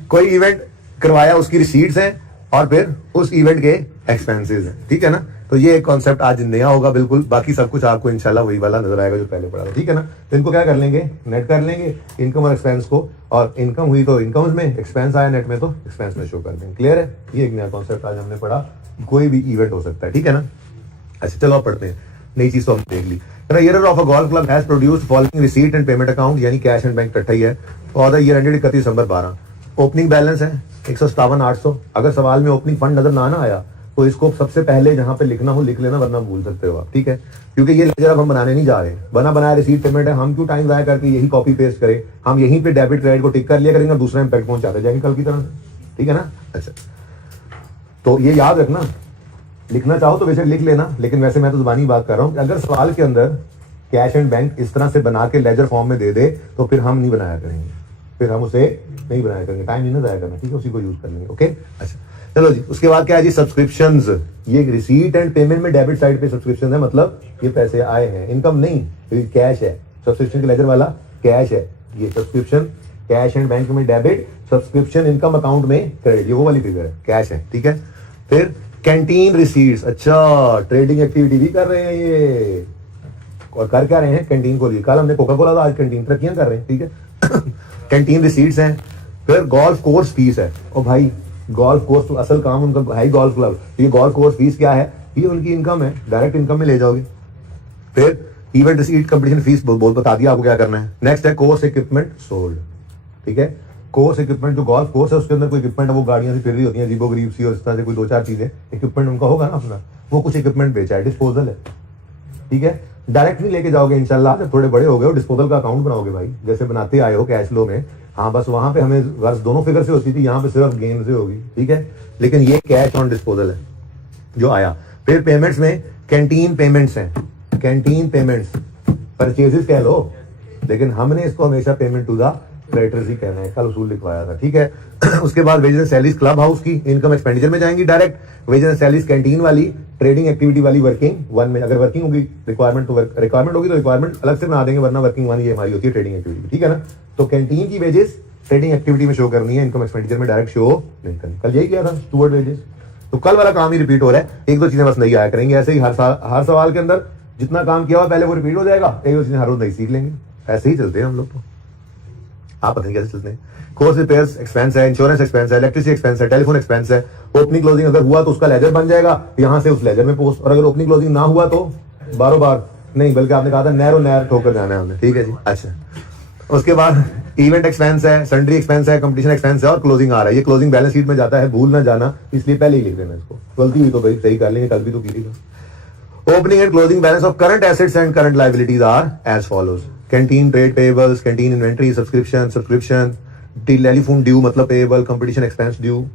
कोई इवेंट करवाया, उसकी रिसीट्स हैं और फिर उस इवेंट के एक्सपेंसेस हैं, ठीक है ना। तो ये एक कॉन्सेप्ट आज नया होगा बिल्कुल, बाकी सब कुछ आपको इंशाल्लाह वही वाला नजर आएगा जो पहले पढ़ा था, ठीक है ना। तो इनको क्या कर लेंगे, नेट कर लेंगे इनकम और एक्सपेंस को, और इनकम हुई तो इनकम में, एक्सपेंस आया नेट में तो एक्सपेंस में शो कर देंगे। क्लियर है? ये एक नया कॉन्सेप्ट आज हमने पढ़ा, कोई भी इवेंट हो सकता है, ठीक है ना। अच्छा चलो पढ़ते हैं, नई चीज तो हमने देख ली। Year of a golf club has produced following receipt and payment account, यानी कैश एंड बैंक इकट्ठा ही है, और the year ended 31 December 12। Opening balance है 157,800। अगर सवाल में ओपनिंग फंड नजर ना आया तो इसको सबसे पहले जहां पे लिखना हो लिख लेना, वरना भूल सकते हो आप, ठीक है। क्योंकि ये लेजर अब हम बनाने नहीं जा रहे हैं, बना बनाया रिसीट पेमेंट है, हम क्यों टाइम जाया करके यही कॉपी पेस्ट करें। हम यहीं पे डेबिट क्रेडिट को टिक कर लिया करेंगे, दूसरा इम्पैक्ट पहुंचाते जाएंगे कल की तरह से, ठीक है ना। अच्छा तो ये याद रखना, लिखना चाहो तो बेशक लिख लेना, लेकिन वैसे मैं तो जुबानी बात कर रहा हूं कि अगर सवाल के अंदर कैश एंड बैंक इस तरह से बना के लेजर फॉर्म में दे दे तो फिर हम नहीं बनाया करेंगे, फिर हम उसे नहीं बनाया करेंगे, टाइम नहीं ना जाया करना, ठीक है, उसी को यूज कर लेंगे। ओके अच्छा चलो जी, उसके बाद क्या है जी, सब्सक्रिप्शंस। ये रिसीट एंड पेमेंट में डेबिट साइड पे सब्सक्रिप्शन है, मतलब ये पैसे आए हैं, इनकम नहीं, ये कैश है। सब्सक्रिप्शन के लेजर वाला कैश है, ये सब्सक्रिप्शन कैश एंड बैंक में डेबिट, सब्सक्रिप्शन इनकम अकाउंट में क्रेडिट, ये वो वाली फिगर है, कैश है, ठीक है। फिर कैंटीन रिसीट्स, अच्छा ट्रेडिंग एक्टिविटी भी कर रहे हैं ये, और कर क्या रहे हैं, कैंटीन को, कल हमने कोका कोला था, आज कैंटीन तरक्कियां कर रहे हैं, ठीक है। कैंटीन रिसीट्स हैं। फिर गोल्फ कोर्स फीस है, और भाई गोल्फ कोर्स तो असल काम उनका भाई गोल्फ क्लब, ये गोल्फ कोर्स फीस क्या है, ये उनकी इनकम है, डायरेक्ट इनकम में ले जाओगे। फिर इवेंट रिसीट कंपटीशन फीस बहुत बता दिया आपको क्या करना है। नेक्स्ट है कोर्स इक्विपमेंट सोल्ड, ठीक है। कोर्स इक्विपमेंट जो गोल्फ कोर्स है उसके अंदर कोई इक्विपमेंट है, वो गाड़ियां से फिर रही होती हैं अजीबो गरीब सी, और इस तरह से कोई दो चार चीजें इक्विपमेंट उनका होगा ना अपना, वो कुछ इक्विपमेंट बेचा है, डिस्पोजल है, ठीक है। डायरेक्ट नहीं लेके जाओगे इंशाल्लाह, जब थोड़े बड़े हो गए हो डिस्पोजल का अकाउंट बनाओगे भाई, जैसे बनाते आए हो कैश फ्लो में। हाँ बस वहां पे हमें गर्ज दोनों फिगर से होती थी, यहाँ पे सिर्फ गेन से होगी, ठीक है। लेकिन ये कैश ऑन डिस्पोजल है जो आया। फिर पेमेंट्स में कैंटीन पेमेंट्स हैं, कैंटीन पेमेंट्स परचेजेस कह लो, लेकिन हमने इसको हमेशा पेमेंट टू द क्रेडिटर्स ही कहना है, कल उसूल लिखवाया था, ठीक है। उसके बाद wages and salaries club house की इनकम एक्सपेंडिचर में जाएंगी direct, wages and salaries canteen वाली, ट्रेडिंग एक्टिविटी वाली वर्किंग वन में, अगर वर्किंग होगी रिक्वायरमेंट तो रिक्वायरमेंट होगी तो रिक्वायरमेंट अलग से बना देंगे, वरना वर्किंग वन ये हमारी होती है ट्रेडिंग एक्टिविटी, ठीक है ना। तो कैंटीन की वेजेस ट्रेडिंग एक्टिविटी में शो करनी है, इनकम एक्सपेंडिचर में डायरेक्ट शो नहीं करनी। कल यही किया था स्टूवर्ड वेजेस, तो कल वाला काम ही रिपीट हो रहा है, एक दो चीजें बस नहीं आया करेंगे, ऐसे ही हर सवाल के अंदर जितना काम किया हुआ पहले वो रिपीट हो जाएगा, एक दो चीजें हर रोज नहीं सीख लेंगे, ऐसे ही चलते हैं हम लोग, तो आप पता नहीं कैसे चलते हैं। कोर्स रिपेयर्स एक्सपेंस है, इंश्योरेंस एक्सपेंस है, इलेक्ट्रिसिटी एक्सपेंस है, टेलीफोन एक्सपेंस है। ओपनिंग क्लोजिंग अगर हुआ तो उसका लेजर बन जाएगा, यहां से उस लेजर में पोस्ट, और अगर ओपनिंग क्लोजिंग ना हुआ तो बार नहीं, बल्कि आपने कहा था नैरो नैर ठोकर जाना है हमने, ठीक है जी। अच्छा उसके बाद इवेंट एक्सपेंस है, सन्ड्री एक्सपेंस है, कंपटीशन एक्सपेंस है और क्लोजिंग आ रहा है। ये क्लोजिंग बैलेंस शीट में जाता है, भूल ना जाना, इसलिए पहले ही लिख देना इसको। गलती हुई तो भाई सही कर लेंगे, कल भी तो की थी। Opening and closing balance of current assets and current liabilities are as follows. Canteen trade payables, canteen inventory, subscription, telephone due मतलब पेएबल, कंपटीशन एक्सपेंस ड्यू।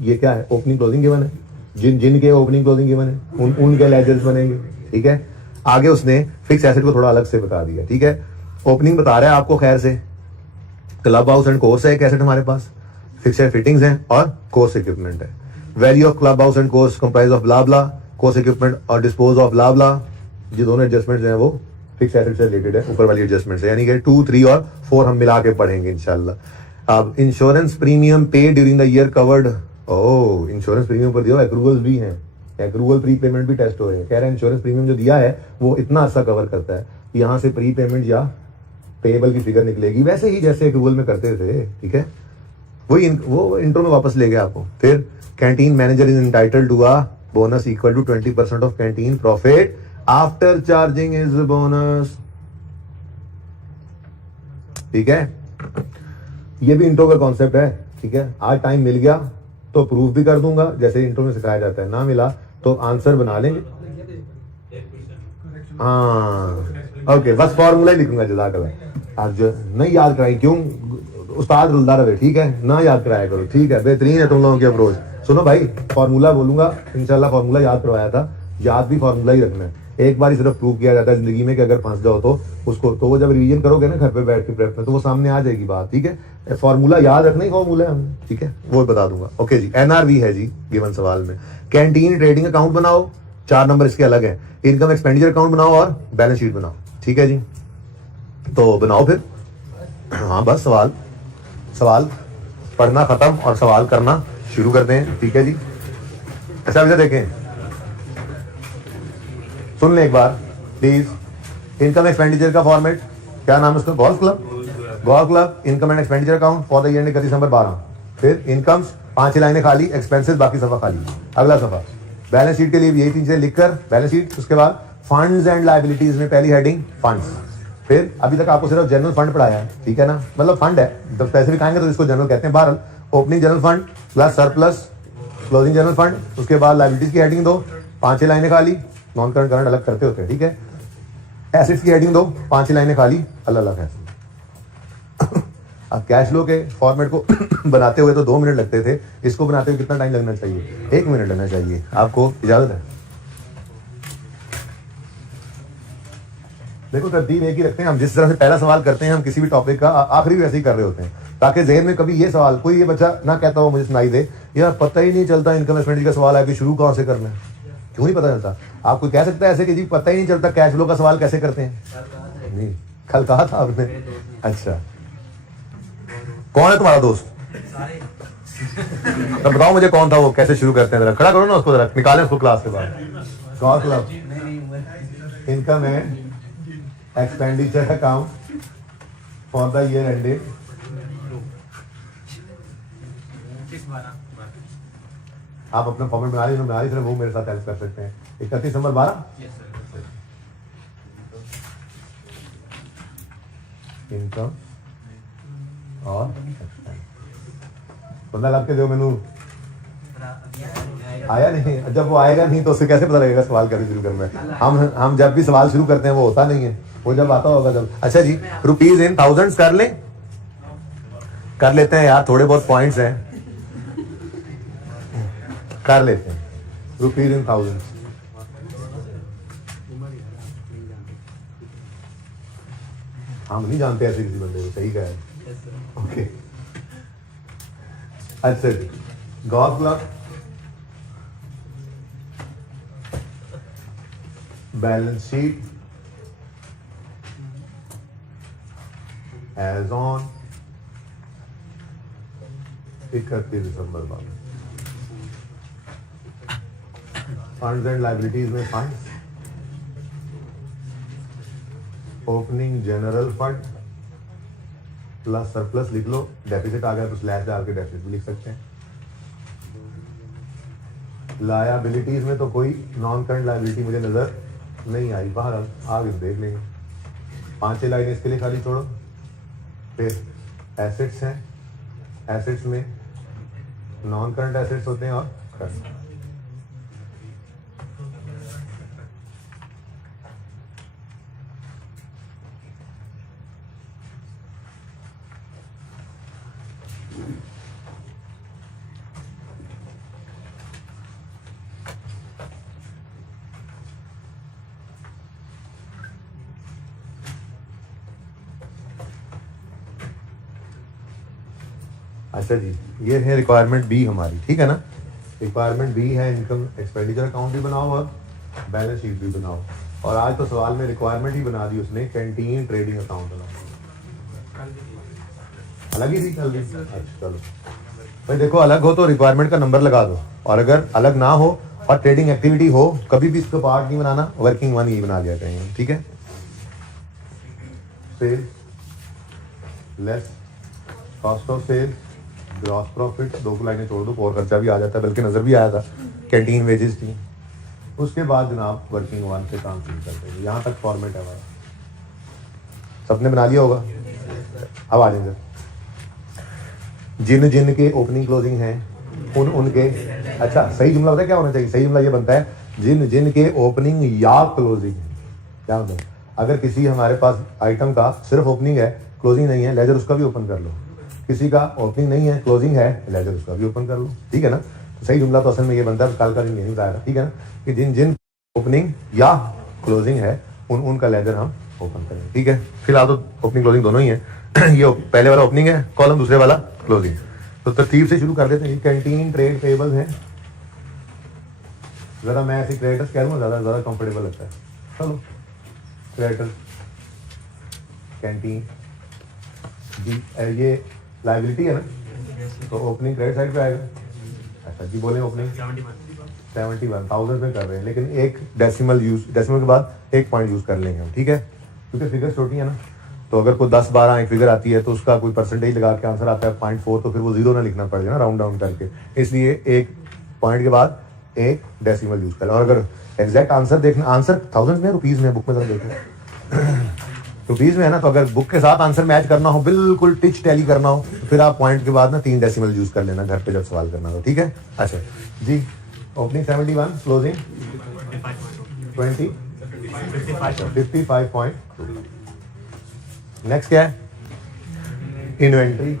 ये क्या है? ओपनिंग क्लोजिंग गिवन है। जिनके ओपनिंग क्लोजिंग गिवन है उनके ledgers बनेंगे। ठीक है, आगे उसने फिक्स एसेट को थोड़ा अलग से बता दिया। ठीक है, ओपनिंग बता रहा है आपको खैर से, क्लब हाउस एंड कोर्स है एक एसेट हमारे पास, फिक्स्ड फिटिंग्स हैं और कोर्स इक्विपमेंट है। Value of club house and course comprise of blah blah, course equipment और डिस्पोज ऑफ ब्ला ब्ला। ये दोनों एडजस्टमेंट्स हैं वो फिक्स एसेट से रिलेटेड है, ऊपर वाली एडजस्टमेंट है, यानी कि 2, 3 और 4 हम मिला के पढ़ेंगे इंशाल्लाह। अब इंश्योरेंस प्रीमियम पे during the year covered. Oh, insurance premium पर दिया, एक्रूवल्स भी हैं, एक्रूवल प्री पेमेंट भी टेस्ट हो रहे हैं। कह रहे हैं इंश्योरेंस प्रीमियम जो दिया है वो इतना अच्छा कवर करता है, यहाँ से प्री पेमेंट या पेएबल की फिगर निकलेगी वैसे ही जैसे एक्रूवल में करते थे। ठीक है, वो इंट्रो में वापस ले गया आपको। फिर canteen manager is entitled to a bonus equal to 20% of canteen profit after charging is bonus. ठीक है, ये भी इंट्रो का कॉन्सेप्ट है। ठीक है, आज टाइम मिल गया तो प्रूफ भी कर दूंगा जैसे इंट्रो में सिखाया जाता है, ना मिला तो आंसर बना लेंगे। हाँ ओके, बस फॉर्मूला ही लिखूंगा। जज़ाकल्लाह। आज नहीं याद कराई क्यों, उस्ताद रुलदा रहे। ठीक है, ना याद कराया करो। ठीक है, बेहतरीन है तुम लोगों की अप्रोच। सुनो भाई, फॉर्मूला बोलूंगा इंशाल्लाह। फॉर्मूला याद करवाया था, याद भी फॉर्मूला ही रखना है। एक बार ही सिर्फ प्रूव किया जाता है जिंदगी में कि अगर फंस जाओ तो उसको, तो वो जब रिवीजन करोगे ना घर पे बैठ के प्रेप में, तो वो सामने आ जाएगी बात। ठीक है, फॉर्मूला याद रखना ही फॉर्मूला है हमने। ठीक है, वो बता दूंगा। ओके जी, एनआरवी है जी गिवन सवाल में। कैंटीन ट्रेडिंग अकाउंट बनाओ, 4 नंबर इसके अलग है। इनकम एक्सपेंडिचर अकाउंट बनाओ और बैलेंस शीट बनाओ। ठीक है जी, तो बनाओ फिर। हाँ बस सवाल पढ़ना खत्म और सवाल करना शुरू करते हैं। ठीक है जी, अच्छा इधर देखें, सुन ले एक बार प्लीज। इनकम एक्सपेंडिचर का फॉर्मेट क्या नाम है उसका? Golf club income and expenditure account for the year 31 December 12। फिर इनकम्स 5 लाइनें खाली, एक्सपेंसेस बाकी सफा खाली। अगला सफा बैलेंस शीट के लिए यही 3 चीजें लिखकर बैलेंस शीट। उसके बाद फंड्स एंड लायबिलिटीज में पहली हेडिंग फंड्स। फिर अभी तक आपको सिर्फ जनरल फंड पढ़ाया है। ठीक है ना, मतलब फंड है, जब पैसे भी खाएंगे तो इसको जनरल कहते हैं। बहरहाल opening general fund plus surplus closing general fund. उसके बाद लायबिलिटीज की हेडिंग दो, 5 लाइनें खाली, नॉन करंट करंट अलग करते होते हैं। ठीक है, एसेट्स की हेडिंग दो, 5 लाइनें खाली, अलग अलग है। अब कैश फ्लो के फॉर्मेट को बनाते हुए तो 2 मिनट लगते थे, इसको बनाते हुए कितना टाइम लगना चाहिए? 1 मिनट लगना चाहिए। आपको इजाजत है? देखो तरतीब एक ही रखते हैं हम, जिस तरह से पहला सवाल करते हैं हम किसी भी टॉपिक का, आखिरी वैसे ही कर रहे होते हैं, ताकि जहन में कभी ये सवाल कोई ये बच्चा ना कहता हो मुझे सुनाई दे यार पता ही नहीं चलता इनकम एक्सपेंडिचर का सवाल है कि शुरू कहाँ से करना है। क्यों नहीं पता चलता? आप कोई कह सकता है ऐसे कि जी पता ही नहीं चलता कैश फ्लो का सवाल कैसे करते हैं? नहीं, कल कहा था आपने। अच्छा, कौन है तुम्हारा दोस्त? तो बताओ मुझे कौन था वो, कैसे शुरू करते हैं? जरा खड़ा करो ना उसको, जरा निकालें उसको क्लास के बाद। कौन class? Income and expenditure account for the year ended. आप अपना फॉर्मेट बना लीजिए, वो मेरे साथ हेल्प कर सकते हैं। 31 दिसंबर 12 इनकम और 15 लाख के दो मेनू आया नहीं। जब वो आएगा नहीं तो उससे कैसे पता लगेगा सवाल कैसे शुरू करना है? हम जब भी सवाल शुरू करते हैं वो होता नहीं है, वो जब आता होगा जब। अच्छा जी, रुपीज इन थाउजेंड्स कर लेते हैं यार, थोड़े बहुत पॉइंट्स हैं, कर लेते हैं। रुपीज इन थाउजेंड्स, हम नहीं जानते ऐसे किसी बंदे को, सही कहा है। ओके, अच्छा जी, golf club balance sheet as on 31 December 12। Funds and liabilities में funds, opening general fund plus surplus लिख लो, डेफिसिट आ गया तो स्लैश डाल के डेफिसिट भी लिख सकते हैं। लायबिलिटीज में तो कोई नॉन करंट लायबिलिटी मुझे नजर नहीं आई, बाहर आगे देख लेंगे। 5-6 लाइनें इसके लिए खाली छोड़ो। फिर एसेट्स हैं, एसेट्स में नॉन करंट एसेट्स होते हैं और करंट। अच्छा जी, ये है रिक्वायरमेंट बी हमारी, ठीक है ना। रिक्वायरमेंट बी है इनकम एक्सपेंडिचर अकाउंट भी बनाओ और बैलेंस शीट भी बनाओ। और आज तो सवाल में रिक्वायरमेंट ही बना दी उसने, कैंटीन ट्रेडिंग अकाउंट बनाओ। अलग ही थी कल भी। अच्छा चलो भाई, देखो अलग हो तो रिक्वायरमेंट का नंबर लगा दो, और अगर अलग ना हो और ट्रेडिंग एक्टिविटी हो, कभी भी इसको पार्ट नहीं बनाना, वर्किंग वन ही बना लिया करेंगे, ठीक है। Sale less cost of sale gross profit, दो लाइनें छोड़ दो, और खर्चा भी आ जाता है, बल्कि नजर भी आया था, कैंटीन वेजेस थी। उसके बाद जनाब वर्किंग वन से काम शुरू करते हैं। यहाँ तक फॉर्मेट है हमारा, सबने बना लिया होगा। अब आ जाएंगे, जिन जिन के ओपनिंग क्लोजिंग हैं उन उनके, अच्छा सही जुमला पता है क्या होना चाहिए? सही जुमला ये बनता है, जिन जिन के ओपनिंग या क्लोजिंग है। क्या मतलब, अगर किसी हमारे पास आइटम का सिर्फ ओपनिंग है, क्लोजिंग नहीं है, लेजर उसका भी ओपन कर लो। किसी का ओपनिंग नहीं है, क्लोजिंग है, लेजर उसका भी ओपन कर लो, ठीक है ना। तो सही जुमला तो असल में ये बनता है, कल का दिन यही बताया था, ठीक है ना, कि जिन जिन ओपनिंग या क्लोजिंग है उन उनका लेजर हम ओपन करें, ठीक है। फिलहाल तो ओपनिंग क्लोजिंग दोनों ही है। ये पहले वाला ओपनिंग है कॉलम, दूसरे वाला क्लोजिंग। तो तरतीब से शुरू कर देते हैं। कैंटीन ट्रेड पेबल है, जरा मैं ऐसे क्रेडिटर्स कह दूँ ज्यादा कंफर्टेबल लगता है। चलो क्रेडिटर कैंटीन जी, ये लाइबिलिटी है ना, तो ओपनिंग क्रेडिट साइड पे आएगा। अच्छा जी बोले, ओपनिंग 71,000 में कर रहे हैं, लेकिन एक डेसिमल यूज, डेसिमल के बाद एक पॉइंट यूज कर लेंगे हम, ठीक है, क्योंकि फिगर्स छोटी है ना। तो अगर कोई 10-12 एक फिगर आती है तो उसका कोई परसेंटेज लगा के आंसर आता है 0.4, तो फिर वो जीरो ना लिखना पड़ेगा ना राउंड डाउन करके, इसलिए एक पॉइंट के बाद एक डेसिमल यूज करें। और अगर एग्जैक्ट आंसर देखना, आंसर थाउजेंड में, रुपीज में, बुक में जरा देखो रुपीज में है ना, तो अगर बुक के साथ आंसर मैच करना हो, बिल्कुल टिच टैली करना हो, तो फिर आप पॉइंट के बाद ना 3 डेसिमल यूज कर लेना घर पे जब सवाल करना हो, ठीक है। अच्छा जी, ओपनिंग 71, क्लोजिंग 55.2। नेक्स्ट क्या है? इन्वेंट्री।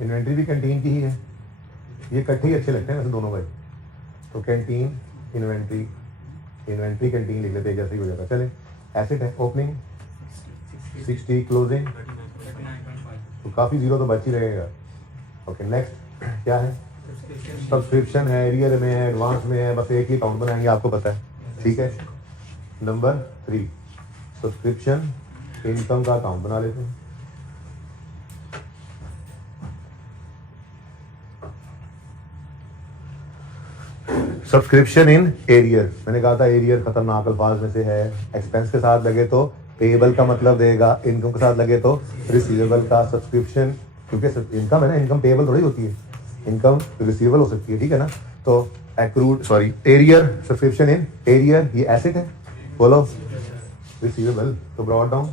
इन्वेंट्री भी कैंटीन की ही है, ये इकट्ठे ही अच्छे लगते हैं वैसे दोनों भाई। तो कैंटीन इन्वेंट्री, इन्वेंट्री कैंटीन लिख लेते हैं, जैसे ही हो जाता। चले, एसेट है, ओपनिंग 60, क्लोजिंग तो काफी जीरो तो बच ही रहेगा। ओके नेक्स्ट क्या है? सब्सक्रिप्शन है, एरियर में है, एडवांस में है, बस एक ही अकाउंट बनाएंगे, आपको पता है, ठीक है। नंबर 3 सब्सक्रिप्शन इनकम का अकाउंट बना लेते हैं। सब्सक्रिप्शन इन एरियर, मैंने कहा था एरियर खतरनाक अल्फाज में से है। एक्सपेंस के साथ लगे तो पेएबल का मतलब देगा, इनकम के साथ लगे तो रिसीवेबल का। सब्सक्रिप्शन क्योंकि इनकम है ना, इनकम पेएबल थोड़ी होती है, इनकम रिसीवेबल हो सकती है, ठीक है ना। तो accrued sorry arrear, subscription in arrear, ये एसेट है, बोलो रिसीवेबल, तो ब्रॉड डाउन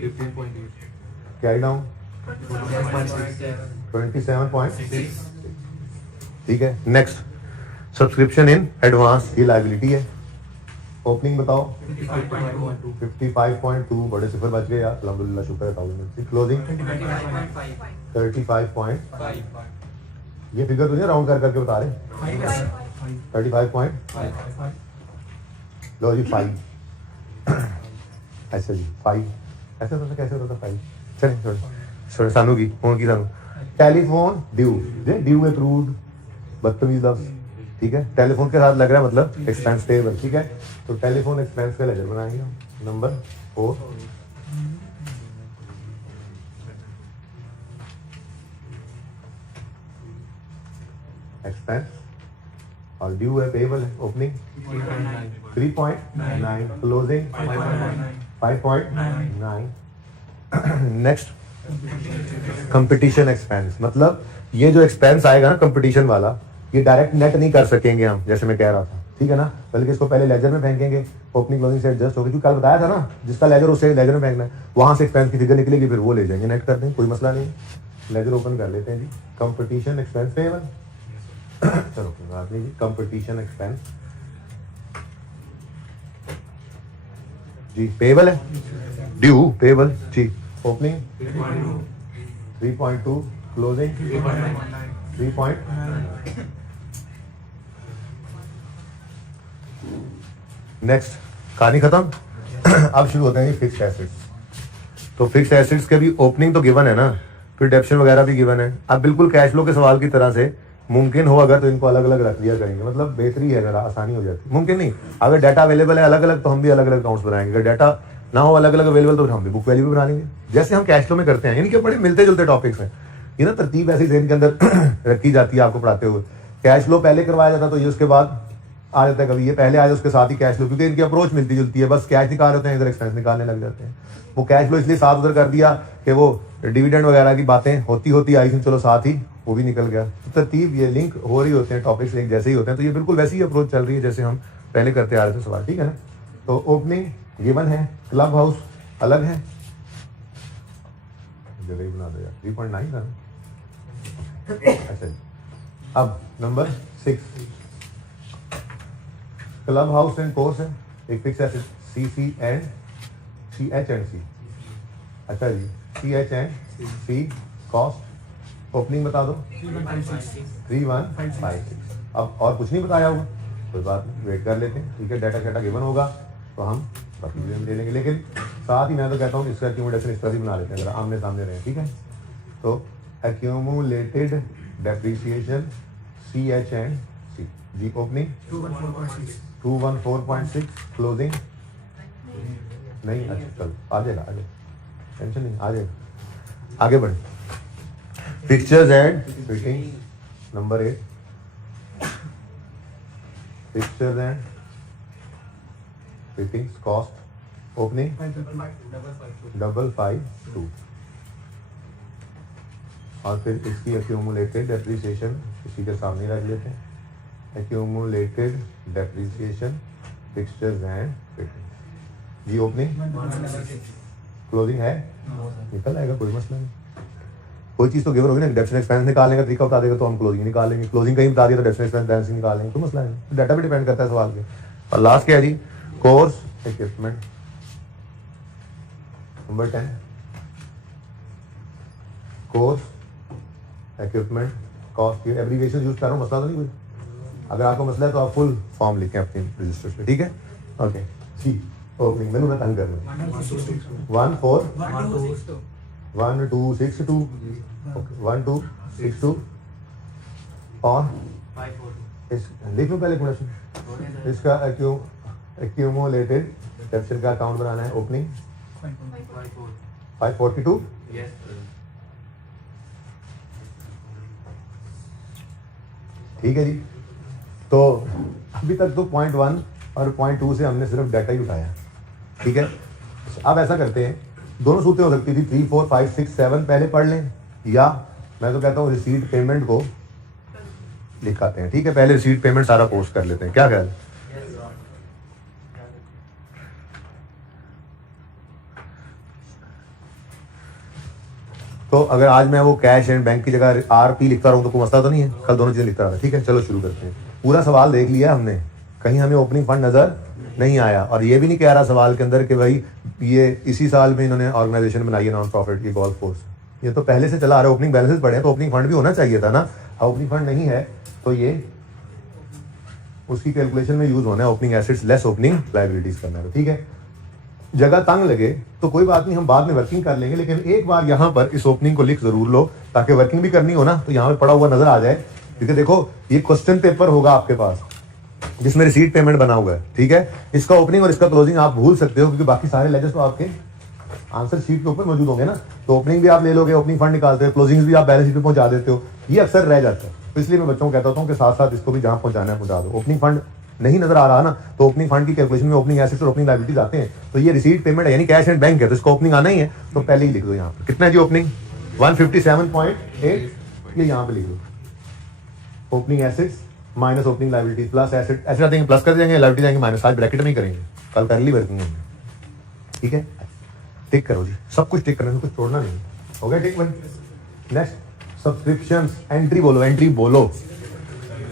15.8, कैरी डाउन 27.6, ठीक है। नेक्स्ट सब्सक्रिप्शन इन एडवांस, ये लायबिलिटी है। ओपनिंग बताओ 55.2, बड़े सिफर बच गए यार, अल्हम्दुलिल्लाह शुक्र है 1000 में। क्लोजिंग 35.5, ये फिगर तुझे राउंड कर करके बता रहे 35.5, लो जी 5। ऐसे जी 5 ऐसे होता था, कैसे होता था 5? चलिए छोड़ सानू की फोन की सानू टेलीफोन ड्यू, ड्यू अप्रूव्ड, बदतमीज लफ्ज, ठीक है। टेलीफोन के साथ लग रहा है मतलब एक्सपेंस पेएबल, ठीक है। तो टेलीफोन एक्सपेंस का लेजर बनाएंगे हम। नंबर 4 एक्सपेंस और ड्यू है, पेएबल है। Opening 3.9, closing 5.9। Next competition expense, मतलब ये जो एक्सपेंस आएगा ना कंपटीशन वाला, ये डायरेक्ट नेट नहीं कर सकेंगे हम, जैसे मैं कह रहा था, ठीक है ना, बल्कि इसको पहले लेजर में फेंकेंगे, ओपनिंग क्लोजिंग से एडजस्ट होगी, क्योंकि कल बताया था ना जिसका लेजर उसे लेजर में फेंकना है, वहां से एक्सपेंस की फिगर निकलेगी, फिर वो ले जाएंगे, नेट कर देंगे, कोई मसला नहीं। लेजर ओपन कर लेते हैं जी। कंपटीशन एक्सपेंस पेबल, चलो कोई बात नहीं जी। कंपटीशन एक्सपेंस जी पेबल है, ड्यू पेबल जी। Opening 3.2, closing 3. नेक्स्ट कहानी खत्म। अब शुरू होते हैं फिक्स्ड एसेट्स। तो फिक्स्ड एसेट्स के भी ओपनिंग तो गिवन है ना, फिर डेप्शन वगैरह भी गिवन है। अब बिल्कुल कैश फ्लो के सवाल की तरह से मुमकिन हो अगर तो इनको अलग अलग रख दिया करेंगे, मतलब बेहतरी है, जरा आसानी हो जाती है। मुमकिन नहीं, अगर डाटा अवेलेबल है अलग अलग तो हम भी अलग अलग अकाउंट्स बनाएंगे, अगर डाटा ना हो अलग अलग अवेलेबल तो हम भी बुक वैल्यू भी बना लेंगे, जैसे हम कैश फ्लो में करते हैं। इनके बड़े मिलते जुलते टॉपिक्स हैं, ये ना तरतीब ऐसी जहन के अंदर रखी जाती है आपको पढ़ाते हुए। कैश फ्लो पहले करवाया जाता तो ये उसके बाद आ जाता है, कभी ये पहले आया उसके साथ ही कैश फ्लो, क्योंकि इनकी अप्रोच मिलती जुलती है। बस कैश निकाल होते हैं, इधर एक्सपेंस निकालने लग जाते हैं। वो कैश फ्लो इसलिए साथ उधर कर दिया कि वो डिविडेंड वगैरह की बातें होती आई थी, चलो साथ ही वो भी निकल गया। तो तरतीब ये लिंक हो रही होते हैं, टॉपिक्स एक जैसे ही होते हैं, तो ये बिल्कुल वैसी ही अप्रोच चल रही है जैसे हम पहले करते आ रहे थे सवाल, ठीक है ना। तो ओपनिंग गिवन है, क्लब हाउस अलग है, जगह ही बना दो यार, 3.9 था ना। अच्छा, अब number 6 club house and course है, एक fix asset CH and C। अच्छा जी, CH and C cost opening बता दो 3156। अब और कुछ नहीं बताया होगा, कोई बात नहीं, वेट कर लेते हैं, ठीक है। डाटा गिवन होगा तो हम बाकी चीजें ले लेंगे, लेकिन साथ ही मैं तो कहता हूँ इसका एक्यूमुलेशन इस तरह ही बना लेते हैं, अगर आमने सामने रहे, ठीक है। तो accumulated depreciation CH and C जी। ओपनिंग 214.6, क्लोजिंग नहीं, अच्छा चल आ जाएगा, टेंशन नहीं, आ जाएगा। आगे बढ़े, fixtures and fittings number 8, fixtures and fittings cost opening 552, और फिर इसकी एक्यूमुलेटेड डेप्रिसिएशन इसी के सामने रख लेते हैं। Accumulated depreciation fixtures and fittings जी। ओपनिंग क्लोजिंग है, निकल आएगा, कोई मसला नहीं। कोई चीज तो गिवन होगी ना, डेप्शन एक्सपेंस निकालने का तरीका बता देगा तो हम क्लोजिंग निकालेंगे, क्लोजिंग कहीं बता दिया तो डेप्शन एक्सपेंस बैलेंस निकालेंगे, कोई मसला नहीं। डाटा भी डिपेंड करता है सवाल के। और लास्ट क्या है जी, course equipment number 10, course equipment cost की एब्रीविएशन यूज कर रहा हूँ, मसला तो नहीं कोई। अगर आपको मसला है तो आप फुल फॉर्म लिखें अपनी रजिस्टर पे, ठीक है। ओके, सी ओपनिंग मैंने मैं तंग कर रहा हूँ 1262 1262 और इस लिख लो पहले क्वेश्चन, इसका एक्यूमुलेटेड डेप्शन का अकाउंट बनाना है। ओपनिंग 542, ठीक है जी। तो अभी तक तो 0.1 और 0.2 से हमने सिर्फ डाटा ही उठाया, ठीक है। अब ऐसा करते हैं, दोनों सूरतें हो सकती थी, 3, 4, 5, 6, 7 पहले पढ़ लें, या मैं तो कहता हूँ रिसीट पेमेंट को लिखाते हैं, ठीक है। पहले रिसीट पेमेंट सारा पोस्ट कर लेते हैं, क्या ख्याल। तो अगर आज मैं वो कैश एंड बैंक की जगह RP लिखता रहूं तो कोई मसला तो नहीं है, कल दोनों चीजें लिखता रहा, ठीक है। चलो शुरू करते हैं। पूरा सवाल देख लिया हमने, कहीं हमें ओपनिंग फंड नजर नहीं आया, और ये भी नहीं कह रहा सवाल के अंदर कि भाई ये इसी साल में इन्होंने ऑर्गेनाइजेशन बनाई है नॉन प्रॉफिट की गोल्फ कोर्स, ये तो पहले से चला आ रहा है। ओपनिंग बैलेंसेस पड़े हैं तो ओपनिंग फंड भी होना चाहिए था ना। ओपनिंग फंड नहीं है तो ये उसकी कैलकुलेशन में यूज होना है, opening assets less opening liabilities करना है, ठीक है। जगह तंग लगे तो कोई बात नहीं, हम बाद में वर्किंग कर लेंगे, लेकिन एक बार यहाँ पर इस ओपनिंग को लिख जरूर लो, ताकि वर्किंग भी करनी हो ना तो यहाँ पे पड़ा हुआ नजर आ जाए। क्योंकि देखो ये क्वेश्चन पेपर होगा आपके पास जिसमें रिसीट पेमेंट बना हुआ है, ठीक है। इसका ओपनिंग और इसका क्लोजिंग आप भूल सकते हो, क्योंकि बाकी सारे लेजर्स तो आपके आंसर शीट के ऊपर मौजूद होंगे ना। तो ओपनिंग भी आप ले लोगे, ओपनिंग फंड निकालते हो, क्लोजिंग भी आप बैलेंस शीट पे पहुंचा देते हो, ये अक्सर रह जाता है। तो इसलिए मैं बच्चों को कहता हूँ कि साथ साथ इसको भी जहां पहुंचाना है पहुंचा दो। ओपनिंग फंड नहीं नजर आ रहा ना, तो ओपनिंग फंड की कैलकुलेशन में ओपनिंग एसेट्स और ओपनिंग लायबिलिटीज आते हैं, तो ये रिसीट पेमेंट है यानी कैश एंड बैंक है, तो इसका ओपनिंग आना ही है, तो पहले ही लिख दो यहाँ पर। कितना है जी ओपनिंग 157.8, ये यहाँ पे लिख दो। Opening assets minus opening liability plus asset, ऐसे आते हैं प्लस कर देंगे, लाइबिलिटी जाएंगे माइनस, आज ब्रैकेट में ही करेंगे, कल करली वर्किंग होंगे। ठीक है, टिक करो जी, सब कुछ टिक करना है, कुछ छोड़ना नहीं। हो गया टिक भाई। नेक्स्ट सब्सक्रिप्शन, एंट्री बोलो, एंट्री बोलो।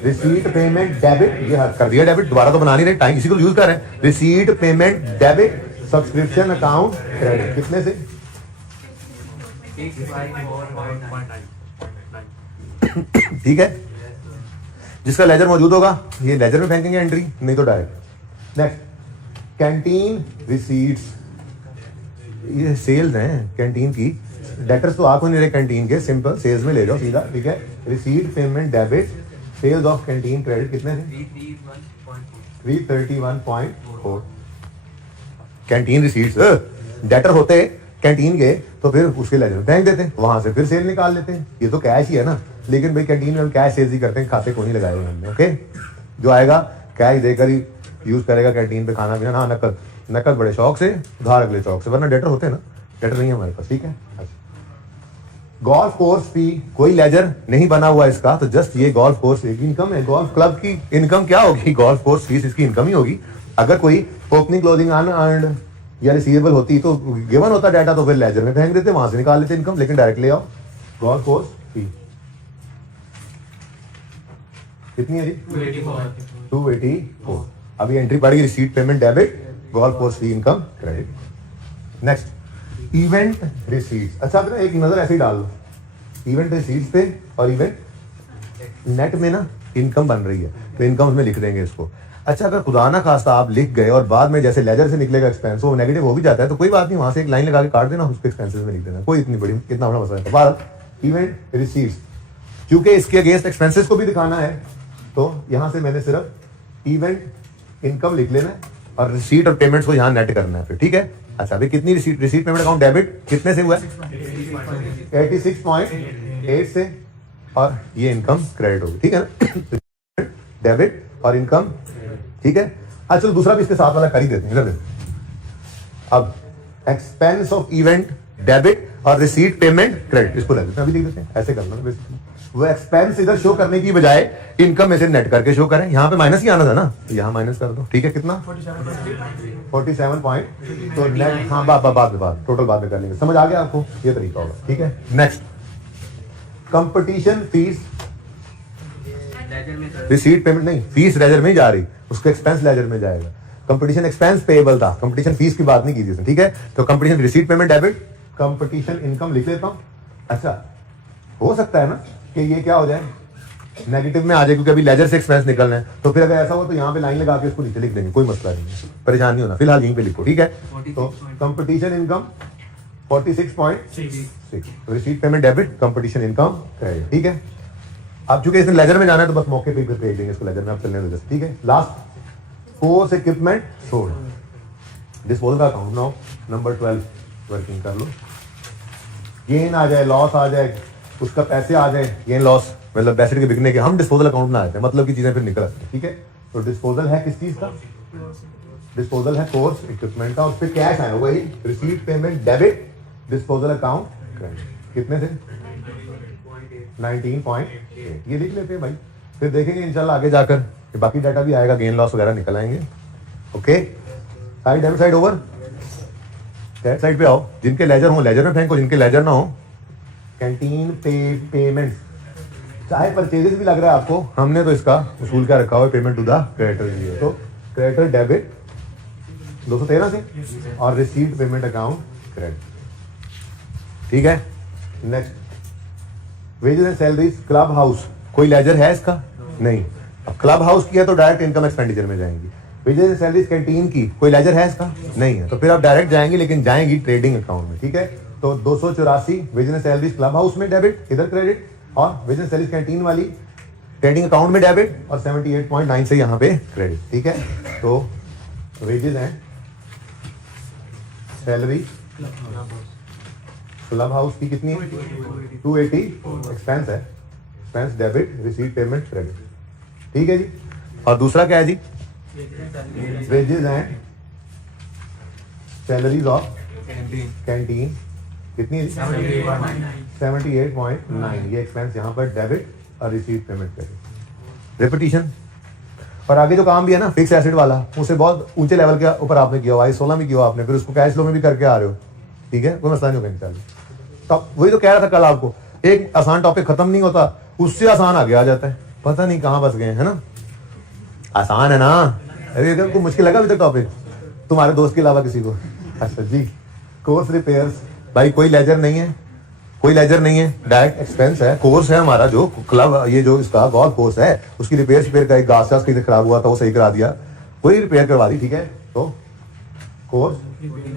रिसीट पेमेंट डेबिट, ये कर दिया डेबिट, दोबारा तो बना नहीं रहे, टाइम इसी को यूज कर रहे हैं। Receipt payment debit, subscription account credit, कितने से? 654.9. ठीक है, जिसका लेजर मौजूद होगा ये लेजर में फेंकेंगे एंट्री, नहीं तो डायरेक्ट। नेक्स्ट कैंटीन रिसीट्स, ये सेल्स हैं कैंटीन की, डेटर्स तो आपको नहीं रहे कैंटीन के, सिंपल सेल्स में ले जाओ सीधा। ठीक है, receipt payment debit, sales of canteen credit, कितने थे? 331.4। कैंटीन रिसीट्स डेटर होते कैंटीन के तो फिर उसके लेजर में फेंक देते, वहां से फिर सेल निकाल लेते हैं, ये तो कैश ही है ना। लेकिन भाई कैंटीन में हम कैश सेल्स ही करते हैं, खाते को नहीं लगाए हुए हमने। ओके, जो आएगा कैश देकर ही यूज करेगा कैंटीन पे खाना पीना। हाँ, नकद, नकद बड़े शौक से, उधार अगले शौक से, वरना डेटर होते हैं ना, डेटर नहीं है हमारे पास। ठीक है, गोल्फ कोर्स फी, कोई लेजर नहीं बना हुआ इसका, तो जस्ट ये गोल्फ कोर्स एक इनकम है। गोल्फ क्लब की इनकम क्या होगी? गोल्फ कोर्स फीस इसकी इनकम ही होगी। अगर कोई ओपनिंग क्लोजिंग अनअर्न्ड या रिसीवेबल होती तो गिवन होता डाटा, तो फिर लेजर में फेंक देते, वहां से निकाल लेते इनकम, लेकिन डायरेक्ट ले आओ। गोल्फ कोर्स फी कितनी है जी? 284। अभी एंट्री पड़ेगी receipt payment debit, golf course fee income credit. Next event receipts. अच्छा, आप ना एक नजर ऐसे ही डाल लो इवेंट रिसीट्स पे, और इवेंट नेट में ना इनकम बन रही है, तो इनकम उसमें लिख देंगे इसको। अच्छा, अगर खुदा ना खास्ता आप लिख गए और बाद में जैसे लेजर से निकलेगा एक्सपेंस, वो नेगेटिव हो भी जाता है, तो कोई बात नहीं, वहां से एक लाइन लगा के काट देना, उसके एक्सपेंसेस में लिख देना, कोई इतनी बड़ी इतना बड़ा मसला है। भारत इवेंट रिसीट्स, क्योंकि इसके अगेंस्ट एक्सपेंसेस को भी दिखाना है, तो यहां से मैंने सिर्फ इवेंट इनकम लिख लेना है और रिसीट और पेमेंट्स को यहां नेट करना है फिर। ठीक है, अच्छा अभी कितनी रिसीट पेमेंट अकाउंट डेबिट कितने से हुआ है? 86.8 से, और ये इनकम क्रेडिट होगी। ठीक है ना, डेबिट और इनकम। ठीक है, अच्छा चलो दूसरा भी इसके साथ वाला कर ही देते हैं, इधर देखो। अब एक्सपेंस ऑफ इवेंट डेबिट और रिसीट पेमेंट क्रेडिट, इसको ले देते हैं, अभी लिख देते हैं, ऐसे करना है। वो एक्सपेंस इधर शो करने की बजाय इनकम में से नेट करके शो करें, यहाँ पे माइनस ही आना था ना, तो यहाँ माइनस कर दो। ठीक है, कितना? 47 पॉइंट, तो नेट, हाँ बाद टोटल बाद में कर लेंगे, समझ आ गया आपको, ये तरीका होगा। ठीक है, next competition fees, receipt payment नहीं, फीस लेजर में ही जा रही, उसका एक्सपेंस लेजर में जाएगा। कंपटीशन एक्सपेंस पेएबल था, कंपटीशन फीस की बात नहीं की थी उसने। ठीक है, तो competition receipt payment debit, competition income लिख लेता हूं। अच्छा, हो सकता है ना कि ये क्या हो जाए, नेगेटिव में आ जाए, क्योंकि अभी लेजर से एक्सपेंस निकलना है, तो फिर अगर ऐसा हो तो यहाँ पे लाइन लगा के इसको नीचे लिख देंगे, कोई मसला नहीं है, परेशान नहीं होना, फिलहाल यहीं पे लिखो। ठीक है, तो competition income 46.6, receipt payment debit, competition income credit. ठीक है, अब चूंकि इसने लेजर में जाना है तो बस मौके पे ही भेज देंगे इसको लेजर में, आप चलने दो जस्ट। ठीक है, last force equipment sold, disposal का अकाउंट नाउ नंबर 12 वर्किंग कर लो। गेन आ जाए, लॉस आ जाए, उसका पैसे आ जाए, गेन लॉस मतलब एसेट के बिकने के, हम डिस्पोजल अकाउंट में आते हैं, मतलब की चीजें फिर निकल आती हैं। ठीक है, तो डिस्पोजल है किस चीज का? डिस्पोजल है फोर्स इक्विपमेंट का, उस पर कैश आया वही receipt payment debit, disposal account credit, कितने से? 19.8, ये लिख लेते हैं भाई, फिर देखेंगे इंशाल्लाह आगे जाकर कि बाकी डाटा भी आएगा, गेन लॉस वगैरह निकल आएंगे। Okay, side debit side over, debit side पे आओ, जिनके लेजर हो लेजर में फेंको, जिनके लेजर ना हो कैंटीन पेमेंट, चाहे परचेजेस भी लग रहा है आपको, हमने तो इसका उसूल क्या रखा हुआ है, पेमेंट टू द क्रेडिटर, तो क्रेडिटर डेबिट 213 से, और रिसीट पेमेंट अकाउंट क्रेडिट। ठीक है, next wages and salaries, club house, कोई लेजर है इसका? नहीं। अब क्लब हाउस की है तो डायरेक्ट इनकम एक्सपेंडिचर में जाएंगी। वेजेस एंड सैलरीज कैंटीन की, कोई लेजर है इसका? नहीं है, तो फिर आप डायरेक्ट जाएंगे, लेकिन जाएंगी ट्रेडिंग अकाउंट में। ठीक है, तो 284 wages and salaries club house में डेबिट, इधर क्रेडिट, और वेजेस एंड सैलरीज कैंटीन वाली ट्रेडिंग अकाउंट में डेबिट, और 78.9 से यहाँ पे क्रेडिट। ठीक है, तो wages and salary club house की कितनी है? 280, एक्सपेंस है, expense debit, receipt payment credit. ठीक है जी, और दूसरा क्या है जी? Wages and salaries of canteen, कितनी है? 78.9, ये एक्सपेंस यहाँ पर डेबिट और रिसीट पेमेंट क्रेडिट। रेपिटेशन। और आगे जो काम भी है ना फिक्स एसेट वाला, उसे बहुत ऊंचे लेवल के ऊपर आपने किया हुआ, 16 में किया हुआ आपने, फिर उसको कैश फ्लो में भी करके आ रहे हो, ठीक है, कोई मसला नहीं होगा इंशाल्लाह। तो वही तो कह रहा था कल आपको, एक आसान टॉपिक खत्म नहीं होता, उससे आसान आगे आ जाता है, पता नहीं कहाँ फंस गए है ना। आसान है ना, अभी एकदम को मुश्किल लगा अभी तक टॉपिक तुम्हारे दोस्त के अलावा किसी को? अच्छा जी, कोर्स रिपेयर्स, भाई कोई लेजर नहीं है, कोई लेजर नहीं है, डायरेक्ट एक्सपेंस है। कोर्स है हमारा जो क्लब, ये जो इसका गॉल्फ कोर्स है, उसकी रिपेयर का एक घास कहीं से खराब हुआ था, वो सही करा दिया, कोई रिपेयर करवा दी, ठीक है। तो कोर्स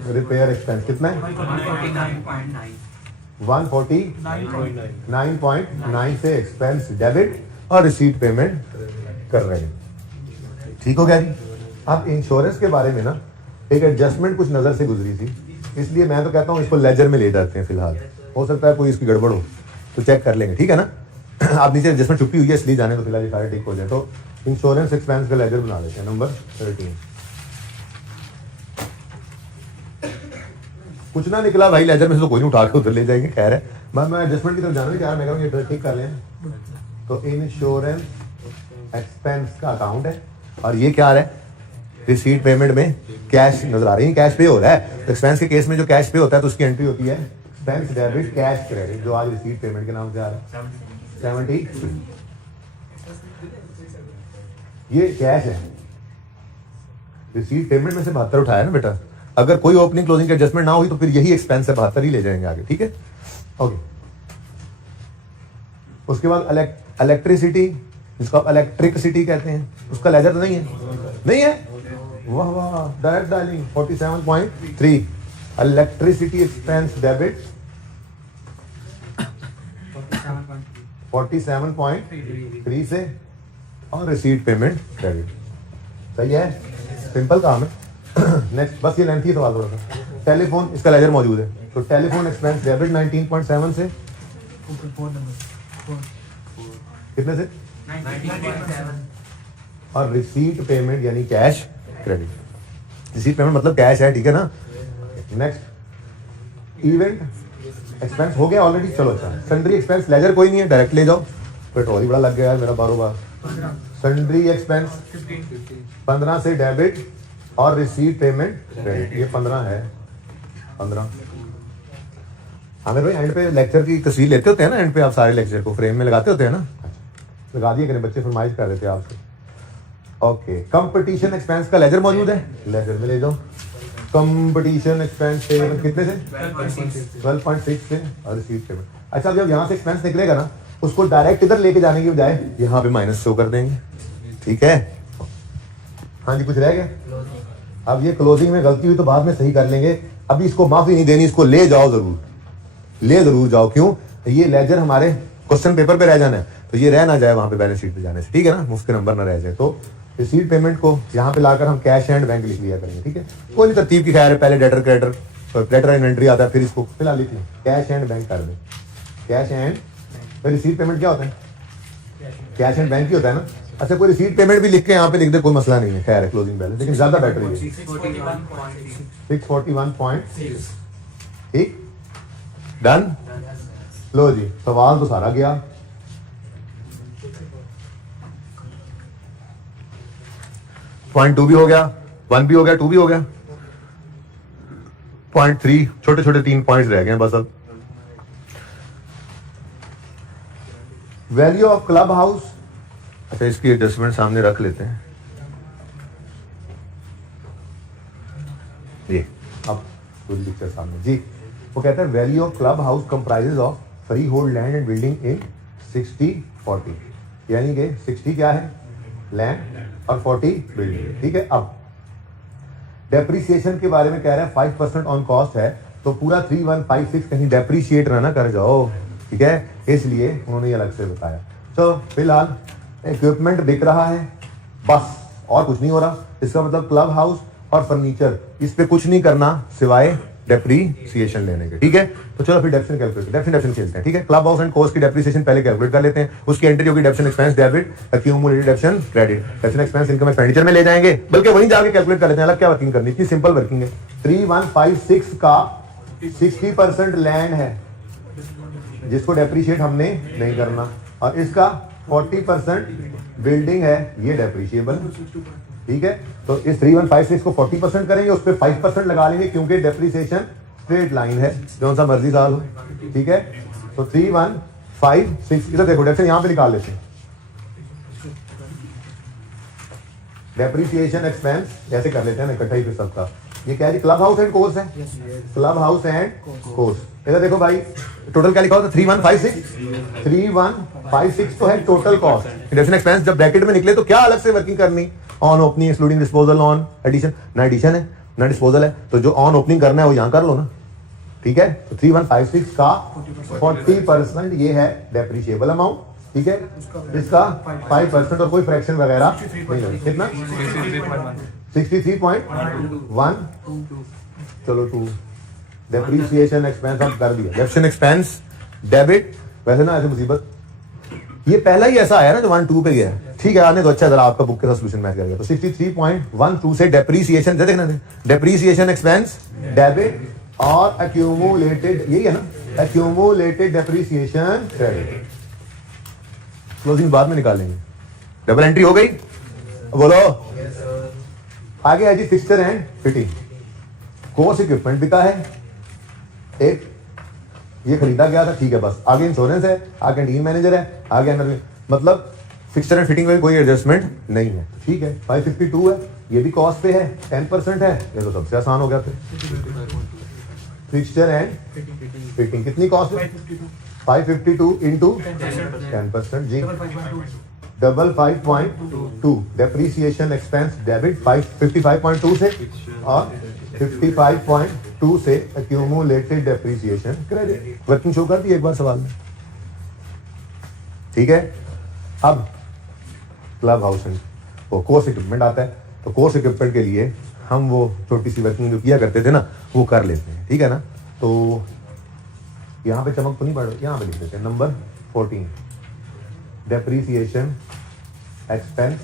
रिपेयर एक्सपेंस कितना है? 149.9 से एक्सपेंस डेबिट और रिसीट पेमेंट कर रहे हैं, ठीक हो गया जी। अब इंश्योरेंस के बारे में ना एक एडजस्टमेंट कुछ नजर से गुजरी थी, इसलिए मैं तो कहता हूँ इसको लेजर में ले जाते हैं फिलहाल, हो सकता है कोई इसकी गड़बड़ हो तो चेक कर लेंगे, ठीक है ना। आप नीचे एडजस्टमेंट छुपी हुई है इसलिए जाने तो फिलहाल ये सारे ठीक हो जाए। तो इंश्योरेंस एक्सपेंस का लेजर बना लेते हैं, नंबर 13। कुछ ना निकला भाई लेजर में से तो कोई नहीं, उठा के उधर ले जाएंगे, खैर है। मैं एडजस्टमेंट की तरफ जाना नहीं चाह रहा, मैं कहूँ ये ठीक कर लें। तो इंश्योरेंस एक्सपेंस का अकाउंट है और ये क्या आ रहा है? रिसीट पेमेंट में कैश नजर आ रही है, कैश पे हो रहा है। तो एक्सपेंस के केस में जो कैश पे होता है तो उसकी एंट्री होती है एक्सपेंस डेबिट कैश क्रेडिट, जो आज रिसीट पेमेंट के नाम से आ रहा है 70। ये कैश है, रिसीट पेमेंट में से 72 उठाया ना बेटा। अगर कोई ओपनिंग क्लोजिंग एडजस्टमेंट ना हुई तो फिर यही एक्सपेंस है, 72 ही ले जाएंगे आगे, ठीक है, ओके। उसके बाद इलेक्ट्रिसिटी, जिसको आप इलेक्ट्रिसिटी कहते हैं, उसका लेजर तो नहीं है, नहीं है, वाह वाह, direct dialling 47.3 electricity expense debit 47.3 से और रिसीट पेमेंट क्रेडिट, सही है, सिंपल काम है। नेक्स्ट, बस ये लेंथी सवाल थोड़ा सा। टेलीफोन, इसका लेजर मौजूद है, तो टेलीफोन एक्सपेंस डेबिट 19.7 से कितने से? 19.7 और रिसीट पेमेंट यानी कैश क्रेडिट, रिसीट पेमेंट मतलब कैश है, ठीक है ना। नेक्स्ट, इवेंट एक्सपेंस हो गया ऑलरेडी, चलो अच्छा। सन्ड्री एक्सपेंस लेजर कोई नहीं है, डायरेक्ट ले जाओ, पेट्रोल ही बड़ा लग गया है मेरा बारों बार। सन्ड्री एक्सपेंस 15 से डेबिट और रिसीट पेमेंट क्रेडिट, ये 15 है, 15। आमिर भाई एंड पे लेक्चर की तस्वीर लेते होते हैं ना, एंड पे आप सारे लेक्चर को फ्रेम में लगाते होते हैं ना, लगा दिए करें, बच्चे फरमाइश कर रहे थे आपसे। ओके, कंपटीशन एक्सपेंस का लेजर मौजूद है, लेजर में ले जाओ। कंपटीशन एक्सपेंस से कितने से? 12.6 से और रिसीट पेमेंट। अच्छा, जब यहाँ से एक्सपेंस निकलेगा ना, उसको डायरेक्ट इधर लेके जाने की बजाय यहाँ पे माइनस शो कर देंगे, ठीक है। हाँ जी, कुछ रह गया? अब ये क्लोजिंग में गलती हुई तो बाद में सही कर लेंगे, अभी इसको माफी नहीं देनी, इसको ले जाओ, जरूर ले जरूर जाओ। क्यों? ये लेजर हमारे क्वेश्चन पेपर पे रह जाना है, तो ये रह ना जाए वहां पे बैलेंस शीट पे जाने से, ठीक है ना, मुफ्त नंबर ना रह जाए। तो रिसीट पेमेंट को यहाँ पे लाकर हम कैश एंड बैंक लिख लिया करेंगे, ठीक है। कोई नहीं तरतीब की खैर है, पहले debtor creditor, debtor and entry आता है, फिर इसको फिलहाल लिख लें कैश एंड बैंक कर दें, कैश एंड। फिर रिसीट पेमेंट क्या होता है? कैश एंड बैंक ही होता है ना। अच्छा, कोई रिसीट पेमेंट भी लिख के यहाँ पे लिख दे, कोई मसला नहीं है, खैर है क्लोजिंग बैलेंस, लेकिन ज्यादा बेटर है 641.6, ठीक, डन। लो जी, सवाल तो सारा गया। पॉइंट 2 भी हो गया, 1 भी हो गया, 2 भी हो गया, पॉइंट 3 छोटे छोटे 3 पॉइंट्स रह गए बस। अब वैल्यू ऑफ क्लब हाउस, अच्छा इसकी एडजस्टमेंट सामने रख लेते हैं। ये अब पूरी पिक्चर सामने जी। वो कहता है value of club house comprises of free hold land and building in 60-40, यानी कि 60 क्या है? लैंड और 40 बिल्डिंग, ठीक है। अब डेप्रिसिएशन के बारे में कह रहा है 5% ऑन कॉस्ट है, तो पूरा 3156 कहीं डेप्रिशिएट ना कर जाओ, ठीक है, इसलिए उन्होंने ये अलग से बताया। तो फिलहाल इक्विपमेंट बिक रहा है बस, और कुछ नहीं हो रहा। इसका मतलब क्लब हाउस और फर्नीचर, इस पे कुछ नहीं करना सिवाय डेप्रीसिएशन लेने के, ठीक है। तो चलो फिर डेप्शन कैलकुलेट, डेप्शन खेलते हैं, ठीक है। क्लब हाउस एंड कोर्स की डेप्रीसिएशन पहले कैलकुलेट कर लेते हैं। उसकी एंट्री होगी डेप्शन expense debit accumulated डेप्शन credit, डेप्शन expense income expenditure में ले जाएंगे, बल्कि वहीं जाके कैलकुलेट कर लेते हैं। अलग क्या वर्किंग करनी, इतनी सिंपल वर्किंग है। 3156 का 60% लैंड है जिसको डेप्रीशिएट हमने नहीं करना, और इसका 40% बिल्डिंग है ये डेप्रिशिएबल, ठीक है। तो इस 3156 को 40% करेंगे, उस पर 5% लगा लेंगे क्योंकि डेप्रिसिएशन स्ट्रेट लाइन है, जो सा मर्जी साल हो, ठीक है। तो 3156 इधर देखो डेप्रिसिएशन यहाँ पे निकाल लेते हैं। डेप्रिसिएशन एक्सपेंस ऐसे कर लेते हैं ना इकट्ठा ही फिर सबका। ये क्या है जी, क्लब हाउस एंड कोर्स है, क्लब हाउस एंड कोर्स। इधर देखो भाई टोटल क्या लिखा होता है 3156 तो है टोटल कॉस्ट। डेप्रिसिएशन एक्सपेंस जब ब्रैकेट में निकले तो क्या अलग से वर्किंग करनी, on opening excluding disposal on addition, ना एडिशन है ना डिस्पोजल है, तो जो ऑन ओपनिंग करना है वो यहाँ कर लो ना, ठीक है। तो 3156 का 40% ये है डेप्रिशिएबल अमाउंट, ठीक है। इसका 5% और कोई फ्रैक्शन वगैरह नहीं है, कितना 63.1 चलो 2 डेप्रिसिएशन एक्सपेंस हम कर दिया। डेप्रिसिएशन एक्सपेंस डेबिट, वैसे ना ऐसे मुसीबत ये पहला ही ऐसा आया ना जो 1-2 पे गया, ठीक है। आने तो अच्छा जरा आपका बुक के साथ सोल्यूशन मैच करेगा। तो 63.12 से डेप्रिसिएशन देखना, डेप्रिसिएशन एक्सपेंस डेबिट और एक्यूमुलेटेड, यही है ना, एक्यूमुलेटेड डेप्रिसिएशन क्रेडिट। क्लोजिंग बाद में निकालेंगे। डबल एंट्री हो गई, बोलो। आगे है जी fixture and fitting. Course equipment बिका है एक, ये खरीदा गया था, ठीक है। बस आगे इंश्योरेंस है, आगे कैंटीन मैनेजर है, आगे मतलब फिक्सचर एंड फिटिंग में कोई एडजस्टमेंट नहीं है, ठीक है। 552 है, ये भी कॉस्ट पे है, 10% है, ये तो सबसे आसान हो गया फिर। फिक्सचर एंड फिटिंग कितनी कॉस्ट है, 552 इंटू 10% जी, 55.2। डेप्रिसिएशन एक्सपेंस डेबिट 55.2 से और 55.2 से accumulated depreciation credit. Working show कर दी एक बार सवाल में, ठीक है। अब क्लब हाउस एंड वो कोर्स इक्विपमेंट आता है, तो कोर्स इक्विपमेंट के लिए हम वो छोटी सी वर्किंग जो किया करते थे ना वो कर लेते हैं, ठीक है ना। तो यहाँ पे चमक तो नहीं पड़ रही, यहाँ पे लिख देते हैं नंबर 14 डेप्रिसिएशन एक्सपेंस।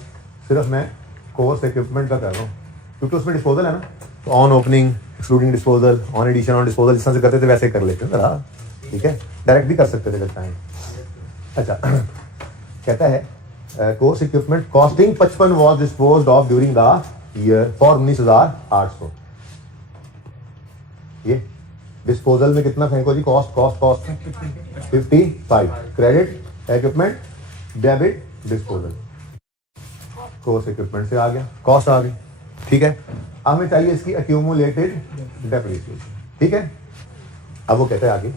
सिर्फ मैं कोर्स इक्विपमेंट का कर रहा हूँ क्योंकि उसमें डिस्पोजल है ना, तो on opening excluding disposal, on addition on disposal जिस तरह से करते थे वैसे कर लेते हैं जरा, ठीक है। डायरेक्ट भी कर सकते थे जब टाइम। अच्छा कहता है course equipment costing 55 was disposed of during the year for 19,800। ये डिस्पोजल में कितना फेंको जी, cost 55। Credit equipment debit disposal, course equipment से आ गया, कॉस्ट आ गई, ठीक है। अब हमें चाहिए इसकी एक्यूमुलेटेड डेप्रिसिएशन, ठीक है। अब वो कहते हैं आगे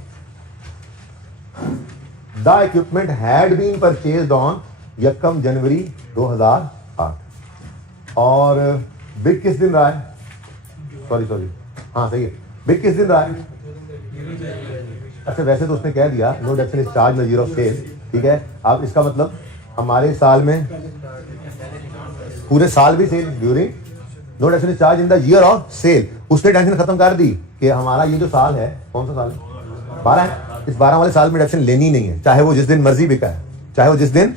the equipment had been purchased on 1 January 2008 और बिग किस दिन रहा है, सॉरी हाँ सही है, बिग किस दिन रहा है। अच्छा वैसे तो उसने कह दिया no depreciation is charge in the year of sale, ठीक है। अब इसका मतलब हमारे साल में पूरे साल भी sale during no depreciation is charge in the year of sale. उसने टेंशन खत्म कर दी कि हमारा ये जो साल है, कौन सा साल है, 12 है, इस 12 वाले साल में डेप्रिसिएशन लेनी नहीं है, चाहे वो जिस दिन मर्जी बिका है, चाहे वो जिस दिन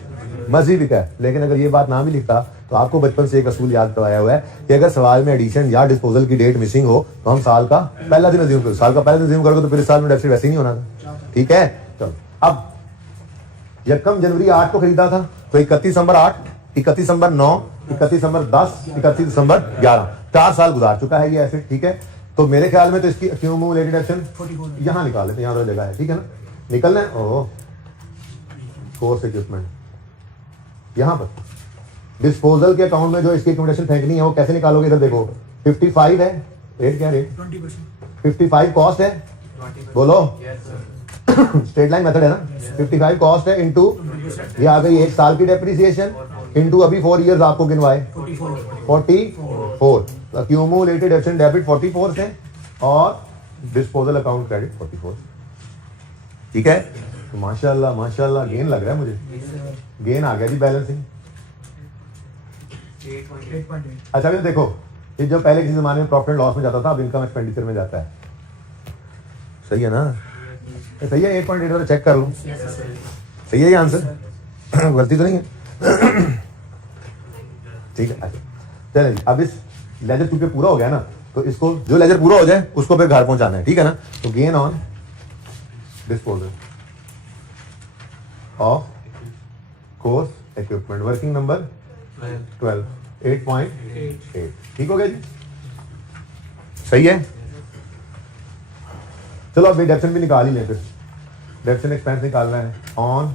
मर्जी बिका है। लेकिन अगर ये बात ना भी लिखता तो आपको बचपन से एक असूल याद करवाया हुआ है कि अगर सवाल में एडिशन या डिस्पोजल की डेट मिसिंग हो तो हम साल का पहला दिन अज्यूम करो, साल का पहला दिन अज्यूम करोगे तो फिर साल में डेप्रिसिएशन वैसे ही नहीं होना था, ठीक है। चलो अब 1 जनवरी 8 को खरीदा था तो 31 दिसंबर 8, 31 दिसंबर 9, 31 दिसंबर 10, 31 दिसंबर 11, 4 साल गुजार चुका है ये ऐसे, ठीक है। तो मेरे ख्याल में तो इसकी एक्यूमुलेटेड एक्शन यहाँ निकाल लेते हैं, यहाँ तो जगह है, ठीक है ना, निकलना है। ओह कोर्स इक्विपमेंट यहाँ पर डिस्पोजल के अकाउंट में जो इसकी एक्यूमुलेशन फेंकनी है वो कैसे निकालोगे, इधर देखो 55 है रेट, क्या रेट 55 कॉस्ट है, बोलो स्ट्रेट लाइन मेथड है ना, 55 कॉस्ट है इनटू ये आ गई 1 साल की डेप्रिसिएशन इनटू अभी 4 इयर्स आपको गिनवाए 44, एक्यूमुलेटेड एक्शन डेबिट 44 से और डिस्पोजल अकाउंट क्रेडिट 44, ठीक है। तो माशाल्लाह माशाल्लाह गेन लग रहा है मुझे, गेन आ गया जी बैलेंसिंग। अच्छा भैया देखो ये जो पहले किसी जमाने में प्रॉफिट लॉस में जाता था अब इनकम एक्सपेंडिचर में जाता है, सही है ना, सही है। 8.8 चेक कर लो, सही है ये आंसर, गलती तो नहीं है, ठीक है। अच्छा चलिए अब इस लेजर चूंकि पूरा हो गया ना तो इसको जो लेजर पूरा हो जाए उसको फिर घर पहुंचाना है, ठीक है ना। तो gain on disposal of course equipment, working number 12, 8.8। ठीक हो गया जी, सही है। चलो अभी डेप्शन भी निकाल ही लें, फिर डेप्शन एक्सपेंस निकालना है। ऑन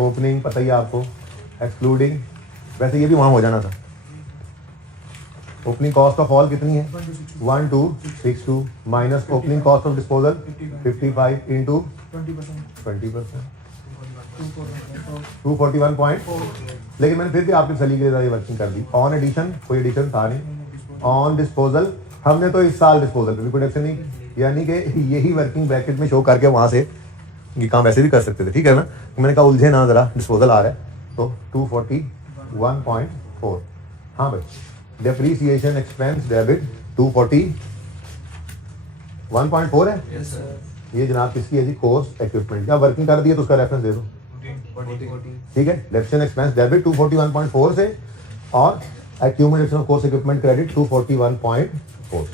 ओपनिंग पता ही है आपको, एक्सक्लूडिंग, वैसे ये भी वहां हो जाना था। ओपनिंग कॉस्ट ऑफ ऑल कितनी है 1262 minus opening cost of disposal 55 into 20%, 241 लेकिन मैंने फिर भी आपके सलीके के साथ ये वर्किंग कर दी। ऑन एडिशन कोई एडिशन था नहीं, ऑन डिस्पोजल हमने तो इस साल डिस्पोजल पे भी प्रोडक्शन नहीं, यानी कि यही वर्किंग ब्रैकेट में शो करके वहां से ये काम वैसे भी कर सकते थे, ठीक है ना। मैंने कहा उलझे ना जरा, डिस्पोजल आ रहा है तो 241.4। हाँ भाई, डेप्रीसिएशन एक्सपेंस डेबिट 241.4 है। Yes sir. ये जनाब किसकी है जी, कोर्स इक्विपमेंट। या वर्किंग कर दी है तो उसका रेफरेंस दे दो, 14. ठीक है। डेप्शन एक्सपेंस डेबिट 241.4 से और accumulation of course equipment credit 241.4।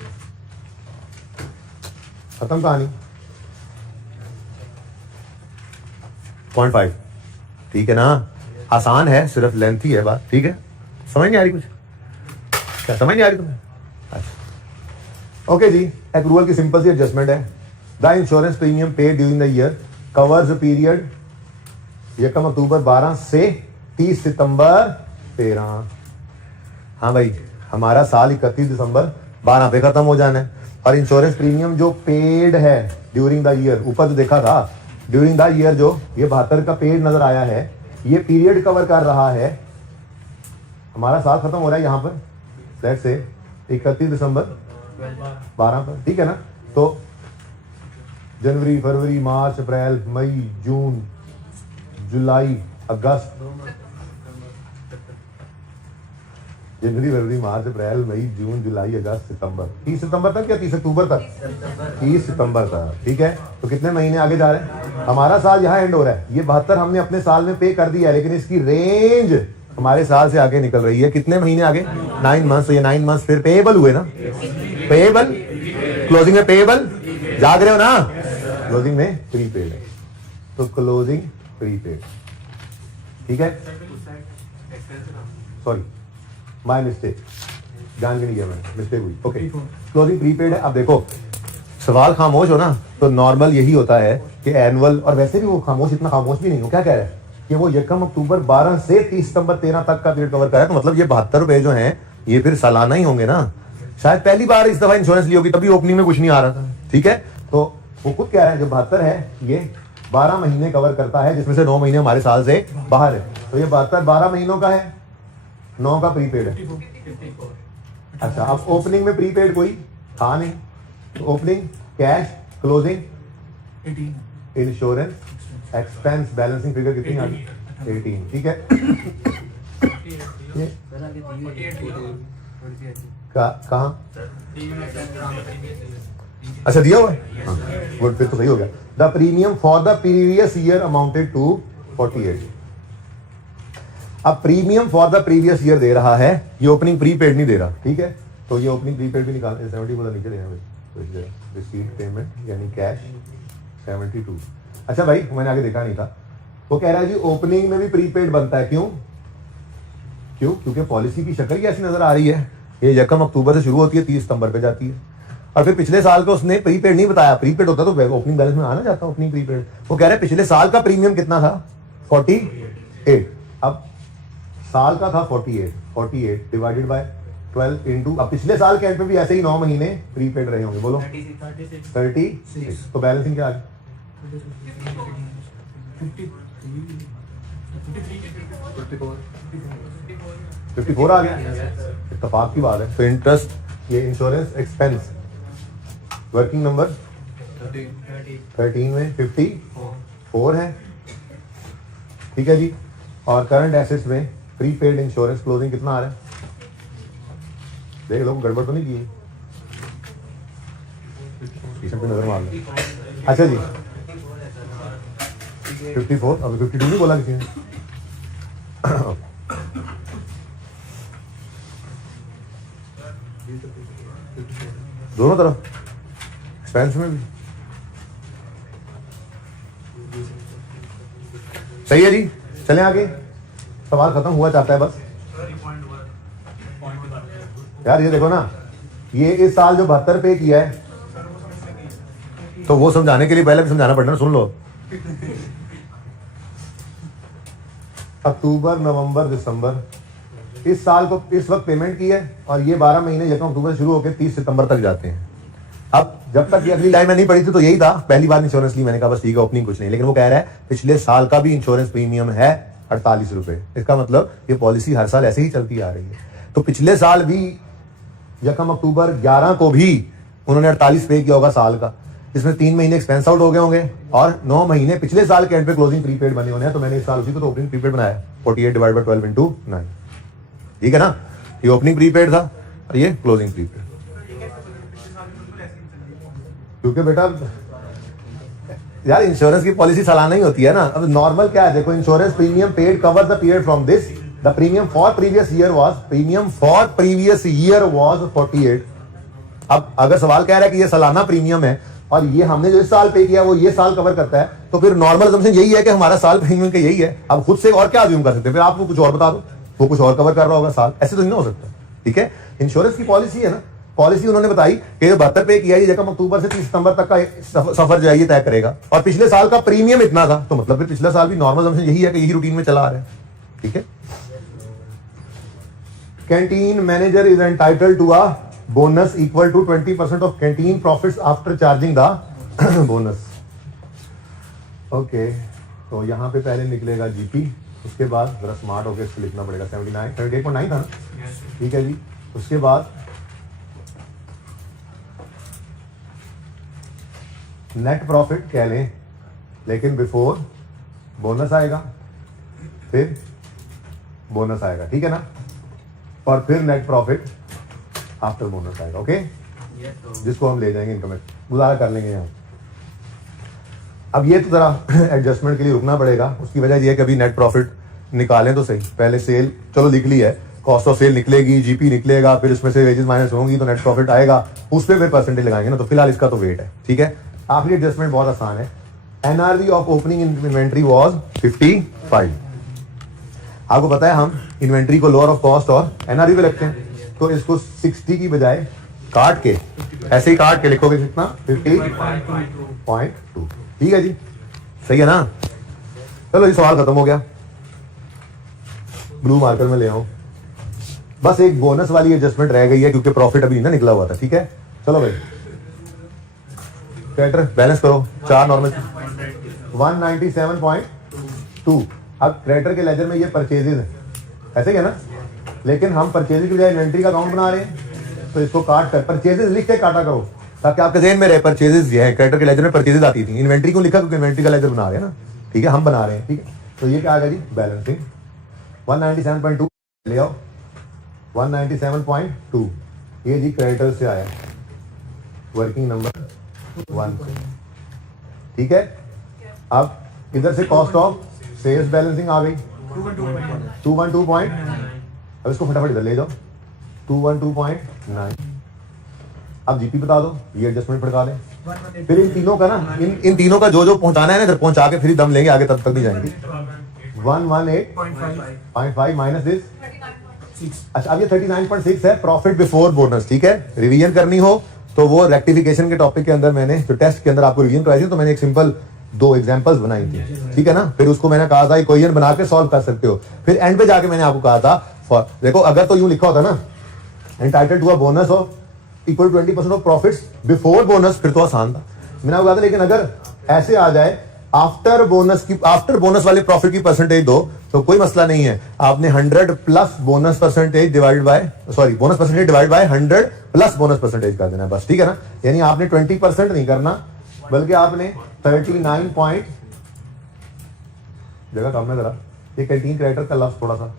खत्म कहानी। 0.5, ठीक है ना, आसान है, सिर्फ लेंथ ही है बात, ठीक है। समझ नहीं आ रही कुछ, क्या समझ नहीं आ रही तुम्हें? अच्छा ओके जी, एक्रूअल की सिंपल सी एडजस्टमेंट है। The insurance premium paid during the year covers period 1 अक्टूबर 12 से 30 सितंबर 13। हाँ भाई, हमारा साल 31 दिसंबर 12 पे खत्म हो जाना है। और इंश्योरेंस प्रीमियम जो पेड है ड्यूरिंग द ईयर, ऊपर जो देखा था ड्यूरिंग द ईयर, जो ये 72 का पेड नजर आया है, ये पीरियड कवर कर रहा है। हमारा साल खत्म हो रहा है यहाँ पर लेट्स से 31 दिसंबर 12 पर, ठीक है ना। तो जनवरी, फरवरी, मार्च, अप्रैल, मई, जून, जुलाई, अगस्त, जनवरी, फरवरी, मार्च, अप्रैल, मई, जून, जुलाई, अगस्त, सितंबर, 30 सितंबर तक या 30 अक्टूबर तक, 30 सितंबर तक, ठीक है। तो कितने महीने आगे जा रहे हैं, हमारा साल यहाँ एंड हो रहा है। ये 72 हमने अपने साल में पे कर दिया है, लेकिन इसकी रेंज हमारे साल से आगे निकल रही है। कितने महीने आगे, 9 मंथ्स। तो ये 9 मंथ्स फिर पेएबल हुए ना, पेएबल, क्लोजिंग में पेएबल, जाग रहे हो ना, क्लोजिंग में प्रीपेड है, तो क्लोजिंग प्रीपेड, ठीक है। सॉरी माय मिस्टेक, जान के नहीं गया मैंने, मिस्टेक हुई। ओके, क्लोजिंग प्रीपेड है। अब देखो सवाल खामोश हो ना, तो नॉर्मल यही होता है कि एनुअल, और वैसे भी वो खामोश, इतना खामोश भी नहीं हो, क्या कह रहा है कि वो 1 अक्टूबर 12 से 30 सितंबर 13 तक का पीरियड कवर कर रहा है। तो मतलब ये 72 रुपए जो हैं ये फिर सालाना ही होंगे ना। शायद पहली बार इस दफा इंश्योरेंस ली होगी, तभी ओपनिंग में कुछ नहीं आ रहा था, ठीक है। तो वो खुद कह रहा है जो 72 है ये 12 महीने कवर करता है, जिसमें से 9 महीने हमारे साल से बाहर है। तो ये 72 12 महीनों का है, 9 का प्रीपेड है। अच्छा, अब ओपनिंग में प्रीपेड कोई था नहीं, तो opening cash, closing 18. Insurance expense, balancing figure कितनी आ गई 18, ठीक है। ये कहाँ, अच्छा दिया हुआ है, हाँ, गुड, फिर तो सही हो गया। The premium for the previous year amounted to 48। अब premium for the previous year दे रहा है, ये ओपनिंग प्रीपेड नहीं दे रहा, ठीक है। तो ये ओपनिंग प्रीपेड भी निकाल 70 बोला नीचे देना, रिसीट पेमेंट यानी कैश 72। अच्छा भाई, मैंने आगे देखा नहीं था, वो कह रहा है जी ओपनिंग में भी प्रीपेड बनता है। क्यों, क्योंकि पॉलिसी की शक्ल ही ऐसी नजर आ रही है, ये 1 अक्टूबर से शुरू होती है, 30 सितंबर पे जाती है। और फिर पिछले साल का उसने प्रीपेड नहीं बताया, प्रीपेड होता तो ओपनिंग बैलेंस में आना जाता ओपनिंग प्रीपेड। वो कह रहे हैं पिछले साल का प्रीमियम कितना था 48, अब साल का था 48 डिवाइडेड बाय 12 इंटू, अब पिछले साल के एंड पे भी ऐसे ही 9 महीने प्रीपेड रहे होंगे, बोलो 36। तो बैलेंसिंग क्या आ गई 54 आ गया, इत्तेफाक की बात है। तो इंटरेस्ट, ये इंश्योरेंस एक्सपेंस वर्किंग नंबर 13 में 54 है, ठीक है जी। और करंट एसेट्स में प्रीपेड इंश्योरेंस क्लोजिंग कितना आ रहा है, देख लो गड़बड़ तो नहीं की है, पे नजर मार लो। अच्छा जी 54, अभी 52 नहीं बोला किसी ने। दोनों तरफ एक्सपेंस में भी सही है जी। चलें आगे, सवाल खत्म हुआ चाहता है बस यार। ये देखो ना, ये इस साल जो 72 पे किया है, तो वो समझाने के लिए पहले भी समझाना पड़ना, सुन लो। अक्टूबर, नवंबर, दिसंबर, इस साल को इस वक्त पेमेंट की है और ये 12 महीने यकम अक्टूबर से शुरू होकर 30 सितंबर तक जाते हैं। अब जब तक ये अगली लाइन में नहीं पड़ी थी तो यही था, पहली बार इंश्योरेंस ली, मैंने कहा बस ठीक है, ओपनिंग कुछ नहीं। लेकिन वो कह रहा है पिछले साल का भी इंश्योरेंस प्रीमियम है 48 रुपए। इसका मतलब ये पॉलिसी हर साल ऐसे ही चलती आ रही है। तो पिछले साल भी यकम अक्टूबर 11 को भी उन्होंने 48 पे किया होगा साल का, इसमें 3 महीने एक्सपेंस आउट हो गए होंगे और 9 महीने पिछले साल के एंड पे क्लोजिंग प्रीपेड बने होने हैं। तो मैंने इस साल उसी को तो ओपनिंग प्रीपेड बनाया, 48 डिवाइड बाय 12 इंटू 9, ठीक है ना। ये ओपनिंग प्रीपेड था और ये क्लोजिंग प्रीपेड। क्योंकि बेटा यार इंश्योरेंस की पॉलिसी सालाना ही होती है ना। अब नॉर्मल क्या है, देखो, insurance premium paid cover the period from this, the premium for previous year was 48। अब अगर सवाल कह रहा है कि ये सालाना प्रीमियम है और ये हमने जो इस साल पे किया वो ये साल कवर करता है, तो फिर नॉर्मल असम्पशन यही है कि हमारा साल प्रीमियम का यही है। अब खुद से और क्या अज्यूम कर सकते हैं, फिर आप कुछ और बता दो, वो कुछ और कवर कर रहा होगा साल, ऐसे तो नहीं हो सकता। ठीक है, इंश्योरेंस की पॉलिसी है ना, पॉलिसी उन्होंने बताई कि 72 पे किया यकम अक्टूबर से 30 सितंबर तक का सफर जो है ये तय करेगा और पिछले साल का प्रीमियम इतना था, तो मतलब फिर पिछले साल भी नॉर्मल असम्पशन यही है कि यही रूटीन में चला आ रहा है। ठीक है, canteen manager is entitled to a bonus equal to 20% of canteen profits after charging the bonus. Okay, तो यहां पे पहले निकलेगा जीपी, उसके बाद जरा स्मार्ट होकर इसको लिखना पड़ेगा 78.9 था ना। ठीक है जी, उसके बाद नेट प्रॉफिट कह लें, लेकिन बिफोर बोनस आएगा, फिर बोनस आएगा, ठीक है ना, और फिर नेट प्रॉफिट आफ्टर बोनस आएगा। ओके, जिसको हम ले जाएंगे इनकम गुजारा कर लेंगे यहाँ। अब ये तो जरा एडजस्टमेंट के लिए रुकना पड़ेगा, उसकी वजह ये है कि अभी नेट प्रॉफिट निकालें तो सही। पहले सेल चलो लिख ली है, कॉस्ट ऑफ सेल निकलेगी, जीपी निकलेगा, फिर उसमें से वेजेस माइनस होंगी तो नेट प्रॉफिट आएगा, उस पर फिर परसेंटेज लगाएंगे ना। तो फिलहाल इसका तो वेट है। ठीक है, आखिरी एडजस्टमेंट बहुत आसान है। NRV of opening inventory was 55। आपको पता है हम इन्वेंट्री को लोअर ऑफ कॉस्ट और एनआरवी पे लगते हैं, तो इसको 60 की बजाय काट के ऐसे ही काट के लिखोगे कितना, 50.2। ठीक है जी, सही है ना। चलो ये सवाल खत्म हो गया, ब्लू मार्कर में ले आओ। बस एक बोनस वाली एडजस्टमेंट रह गई है क्योंकि प्रॉफिट अभी ना निकला हुआ था। ठीक है, चलो भाई क्रेडिटर बैलेंस करो, 4 नॉर्मल 197.2। अब क्रेडिटर के लेजर में ये परचेजेज है, ऐसे ही है ना, लेकिन हम परचेजेज की बजाय इन्वेंट्री का अकाउंट बना रहे हैं, तो इसको काट कर परचेजेज लिख के काटा करो ताकि आपके ज़हन में रहे परचेजेज ये है। क्रेडिटर के लेजर में परचेजेज आती थी, इन्वेंट्री को लिखा क्योंकि इन्वेंट्री का लेजर बना रहे हैं ना। ठीक है, हम बना रहे हैं। ठीक है, तो ये क्या आ गया जी, बैलेंसिंग 197.2 ले आओ, 197.2 ये जी क्रेडिटर से आया, वर्किंग नंबर 1 से। ठीक है, अब इधर से कॉस्ट ऑफ सेल्स बैलेंसिंग आ गई 212. अब इसको फटाफट इधर ले जाओ 212.9। अब जीपी बता दो, ये एडजस्टमेंट पड़का लें। फिर इन तीनों का ना इन तीनों का जो जो पहुंचाना है ना इधर पहुंचा के फिर दम लेंगे, आगे तब तक नहीं जाएंगे। 118.5 माइनस दिस 6। अच्छा, अब ये 39.6 है प्रॉफिट बिफोर बोनस। ठीक है, रिवीजन करनी हो तो वो रेक्टिफिकेशन के टॉपिक के अंदर मैंने जो टेस्ट के अंदर आपको रिवीजन करवाई थी, तो मैंने एक सिंपल 2 एग्जांपल्स बनाई थी। ठीक है ना, फिर उसको मैंने कहा था इक्वेशन बना के सॉल्व कर सकते हो। फिर एंड पे जाके मैंने आपको कहा था फॉर, देखो अगर तो यूं लिखा होता ना entitled to a bonus of equal 20% of profits before bonus, फिर तो आसान था, मैंने आपको कहा था। लेकिन अगर ऐसे आ जाए आफ्टर बोनस वाले प्रॉफिट की परसेंटेज दो तो कोई मसला नहीं है। आपने 100 plus bonus percentage divide by bonus percentage divide by 100 plus bonus percentage कर देना बस। ठीक है ना, यानी आपने 20% नहीं करना, बल्कि आपने 39 जगह कम है जरा, ये कैंटीन क्रेडिटर का लफ्ज थोड़ा सा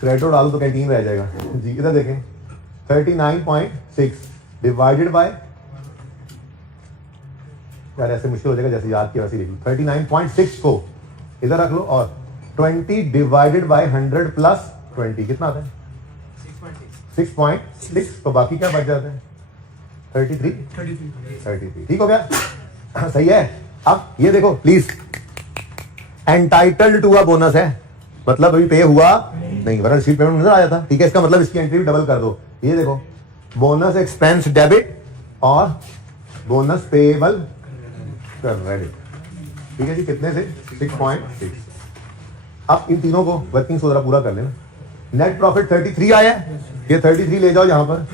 क्रेडिटर डालो तो कैंटीन रह जाएगा जी। इधर देखें 39.6 डिवाइडेड बाय, यार ऐसे मुश्किल हो जाएगा, जैसे याद किया वैसे लिख लो। 39.6 को इधर रख लो और 20 डिवाइडेड बाय 100 प्लस 20 कितना आता है 6.6। तो बाकी क्या बच जाता है 33। ठीक हो गया, सही है। अब ये देखो please, entitled to a bonus है, मतलब अभी पे हुआ नहीं, वरना रिसीव पेमेंट नजर आ जाता। ठीक है, इसका मतलब इसकी एंट्री भी डबल कर दो। ये देखो, बोनस एक्सपेंस डेबिट और बोनस पेएबल क्रेडिट। ठीक है जी, कितने से 6.6। अब इन तीनों को वर्किंग से जरा पूरा कर लेना। नेट प्रॉफिट 33 आया है, ये 33 ले जाओ यहां पर।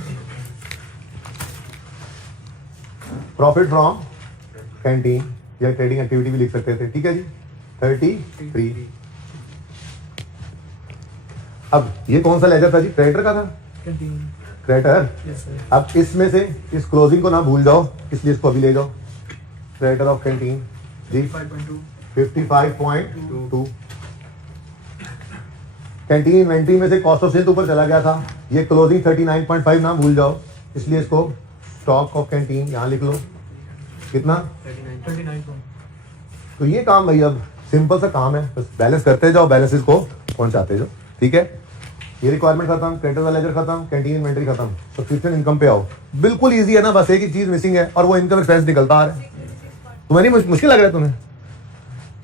प्रॉफिट फ्रॉम कैंटीन या ट्रेडिंग एक्टिविटी भी लिख सकते थे। ठीक है जी, 33। अब ये कौन सा लेजर था जी? क्रेडिटर का था, Canteen. क्रेडिटर। Yes, sir. अब इसमें से इस क्लोजिंग को ना भूल जाओ, इसलिए इसको अभी ले जाओ। क्रेडिटर ऑफ कैंटीन जी 5.2. 55.2। कैंटीन इन्वेंट्री में से कॉस्ट ऑफ सेल्स ऊपर चला गया था, ये क्लोजिंग 39.5 ना भूल जाओ, इसलिए इसको स्टॉक ऑफ कैंटीन यहां लिख लो। कितना? 39. तो ये काम भाई अब सिंपल सा काम है, बस बैलेंस करते जाओ, बैलेंसेस को पहुंचाते जाओ। ठीक है, ये रिक्वायरमेंट खत्म, क्रेडिटर वाला लेजर खत्म, कैंटीन इन्वेंट्री खत्म, सब्सक्रिप्शन इनकम पे आओ। बिल्कुल इजी है ना, बस एक ही चीज मिसिंग है और वो इनकम एक्सपेंस निकलता आ रहा है। तुम्हें नहीं मुश्किल लग रहा है? तुम्हें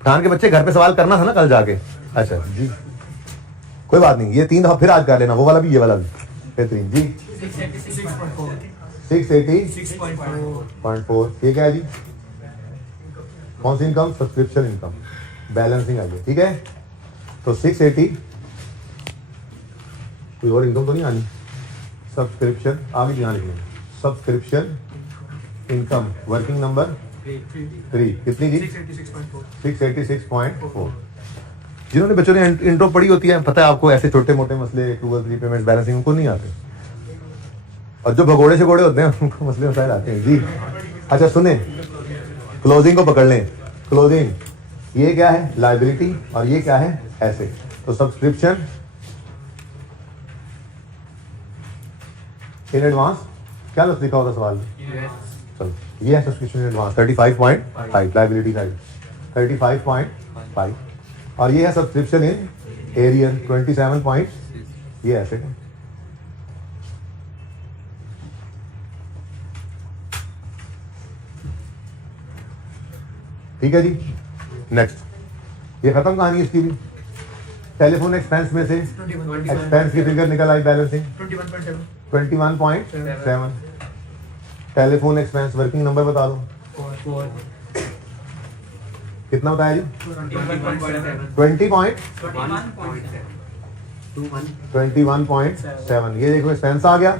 खान के बच्चे घर पे सवाल करना था ना कल जाके। अच्छा जी, कोई बात नहीं, ये 3 दफा फिर आज कर लेना, वो वाला भी ये वाला भी। बेहतरीन जी। 6.4. 680.4। ये क्या है जी? कौन सी इनकम? सब्सक्रिप्शन इनकम, बैलेंसिंग आई है। ठीक है, तो 680, कोई और इनकम तो नहीं आनी। सब्सक्रिप्शन आगे ध्यान लिखना, सब्सक्रिप्शन इनकम वर्किंग नंबर 3 कितनी जी? 686.4. 686.4। जिन्होंने बच्चों ने इंट्रो पढ़ी होती है, पता है आपको ऐसे छोटे मोटे मसले, एक्रूवल, रीपेमेंट, बैलेंसिंग उनको नहीं आते, और जो भगोड़े शगोड़े होते हैं उनको मसले मसाइल आते हैं जी। अच्छा सुने, क्लोजिंग को पकड़ लें। क्लोजिंग ये क्या है? लायबिलिटी, और ये क्या है? एसेट। तो सब्सक्रिप्शन इन एडवांस, क्या लफ्ज़ लिखा होगा सवाल में? चलो, ये है subscription in advance 35.5, liability side 35.5, और ये है सब्सक्रिप्शन इन एरियर 27. ये एसेट है। ठीक है जी, नेक्स्ट, ये खत्म कहानी इसकी भी। टेलीफोन एक्सपेंस में से 21. एक्सपेंस की फिगर निकल आई, balancing 21.7. 21.7। Telephone expense working number बता दो, 4. कितना बताया जी? 21.7। ये देखो एक्सपेंस आ गया,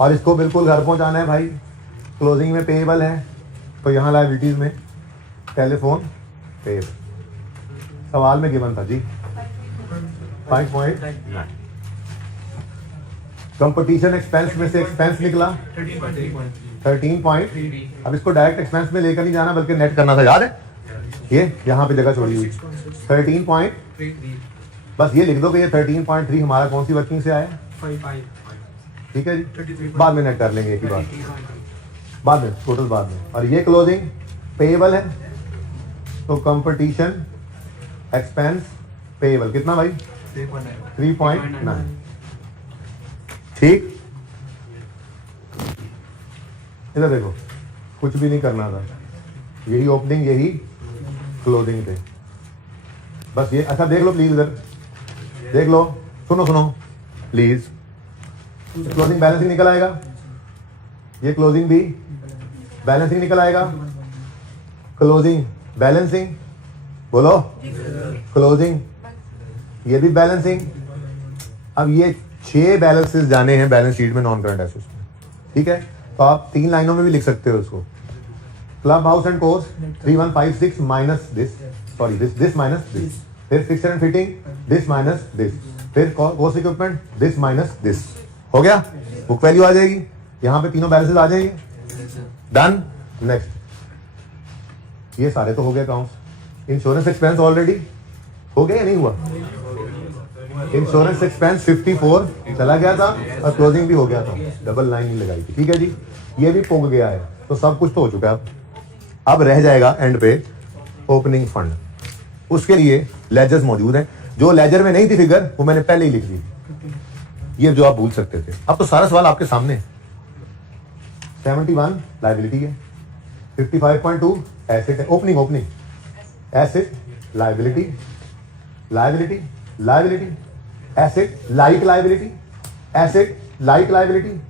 और इसको बिल्कुल घर पहुंचाना है भाई। क्लोजिंग में पेएबल है, तो यहाँ लायबिलिटीज में टेलीफोन पेएबल। सवाल में गिवन था जी 5.9। कंपटीशन एक्सपेंस में से एक्सपेंस निकला 13. अब इसको डायरेक्ट एक्सपेंस में लेकर नहीं जाना, बल्कि नेट करना था, याद है? ये यहाँ पे जगह छोड़ी हुई 13 पॉइंट, बस ये लिख दो कि ये 13.3 हमारा कौन सी वर्किंग से आया है। 5. ठीक है जी, बाद में नेट कर लेंगे एक ही बार, बाद में टोटल बाद में। और ये क्लोजिंग पेएबल है, तो कंपटीशन एक्सपेंस पेएबल कितना भाई? 3.9। ठीक, इधर देखो, कुछ भी नहीं करना था, यही ओपनिंग यही क्लोजिंग थे, बस ये। अच्छा देख लो प्लीज, इधर देख लो, सुनो प्लीज। क्लोजिंग बैलेंसिंग निकल आएगा, ये क्लोजिंग भी बैलेंसिंग निकल आएगा। क्लोजिंग बैलेंसिंग, बोलो क्लोजिंग, ये भी बैलेंसिंग। अब ये 6 बैलेंसेस जाने हैं बैलेंस शीट में नॉन करंट एसेट्स में। ठीक है, तो आप 3 लाइनों में भी लिख सकते हो इसको। Club house and course 3156 minus this, sorry this minus this, फिर fixture and fitting this minus this, फिर course equipment this minus this. हो गया, बुक वैल्यू आ जाएगी, यहाँ पे तीनों बैलेंसेस आ जाएंगे। डन। नेक्स्ट, ये सारे तो हो गए अकाउंट्स। इंश्योरेंस एक्सपेंस ऑलरेडी हो गया या नहीं हुआ? इंश्योरेंस एक्सपेंस 54 चला गया था, और क्लोजिंग भी हो गया था, डबल लाइन नहीं लगाई थी। ठीक है जी, ये भी पुग गया है, तो सब कुछ तो हो चुका है। अब रह जाएगा एंड पे ओपनिंग फंड, उसके लिए लेजर्स मौजूद हैं। जो लेजर में नहीं थी फिगर, वो मैंने पहले ही लिख दी, ये जो आप भूल सकते थे। अब तो सारा सवाल आपके सामने है। 71 लायबिलिटी है, 55.2 एसेट है, opening asset, liability, liability, asset like liability, asset like liability,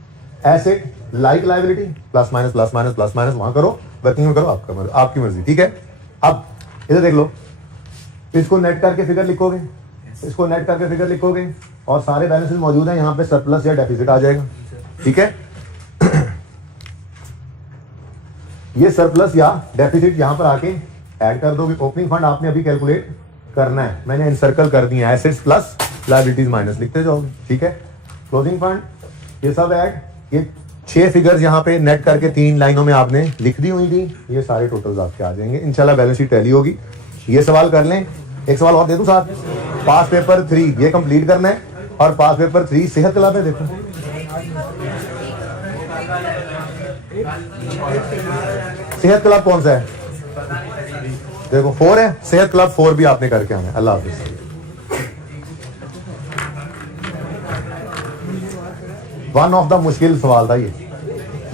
asset like liability, plus minus plus minus plus minus वहां करो, वर्किंग में करो, आपकी मर्जी, ठीक है। अब इधर देख लो, इसको नेट करके फिगर लिखोगे, इसको नेट करके फिगर लिखोगे और सारे बैलेंसेस मौजूद हैं, यहाँ पे सरप्लस या डेफिसिट आ जाएगा, ठीक है। ये सरप्लस या डेफिसिट यहाँ पर आके ऐड कर दोगे। ओपनिंग फंड आपने अभी कैलकुलेट करना है, मैंने इनसर्कल कर दिया, एसेट्स प्लस लायबिलिटीज माइनस लिखते जाओगे, ठीक है। क्लोजिंग फंड ये सब ऐड, ये 6 फिगर्स यहाँ पे नेट करके 3 लाइनों में आपने लिख दी हुई थी, ये सारे टोटल्स आपके आ जाएंगे, इंशाल्लाह बैलेंस शीट टैली होगी। ये सवाल कर लें, एक सवाल और दे दूं साथ, पास पेपर 3 ये कंप्लीट करना है, और पास पेपर 3 सेहत क्लब है, देखो सेहत क्लब कौन सा है, देखो 4 है, सेहत क्लब 4 भी आपने करके आना है। अल्लाह हाफिज। वन ऑफ द मुश्किल सवाल था ये,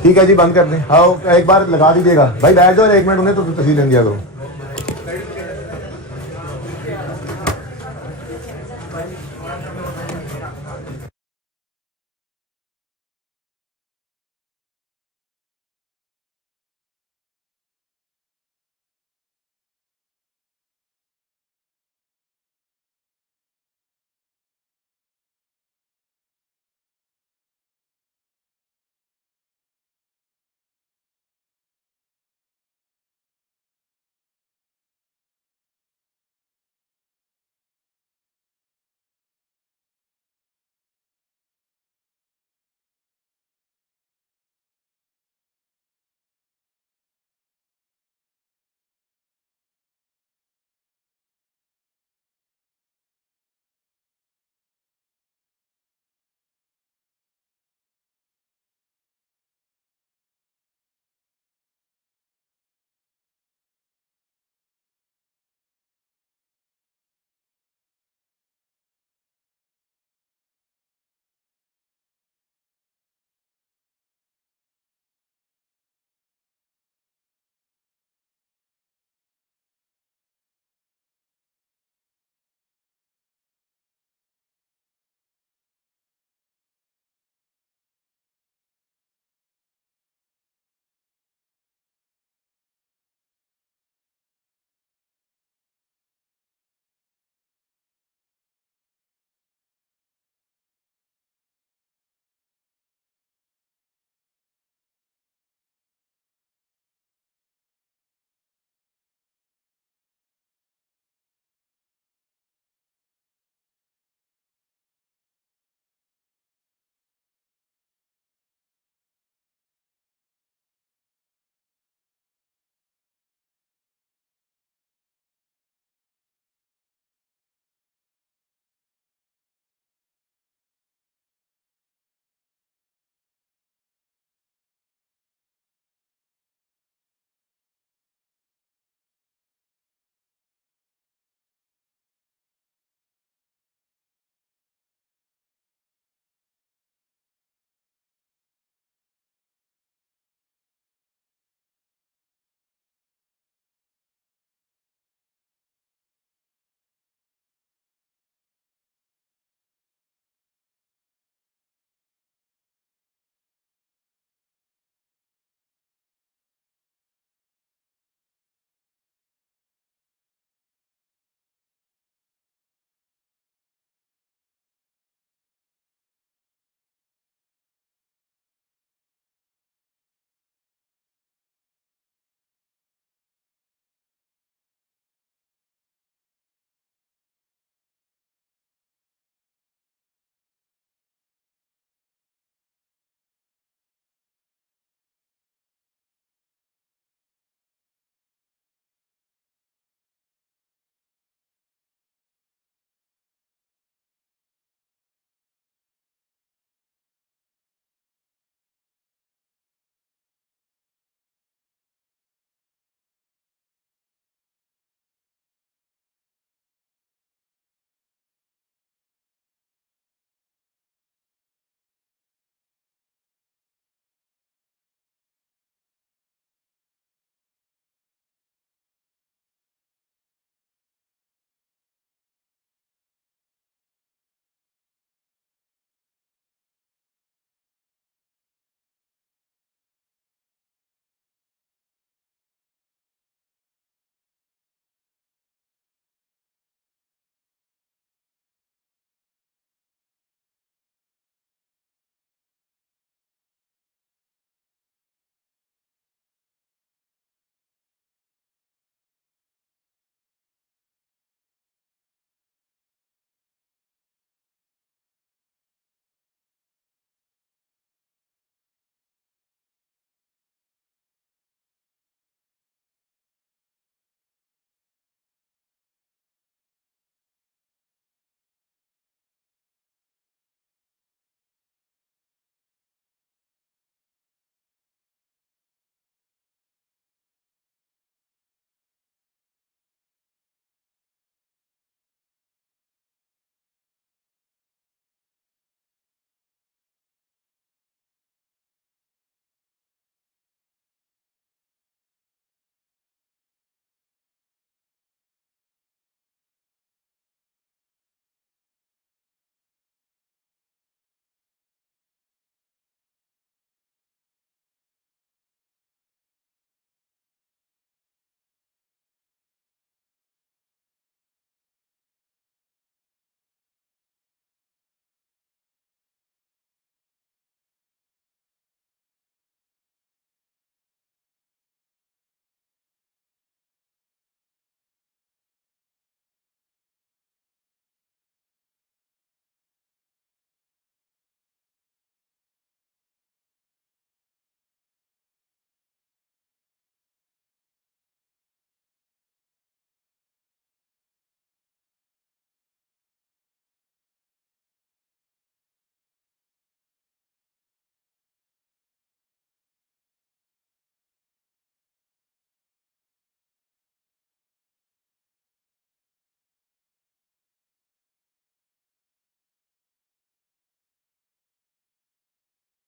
ठीक है जी, बंद कर दें। हाँ एक बार लगा दीजिएगा भाई, बैठ जाओ 1 मिनट, उन्हें तो तस्वीर ले दिया करो।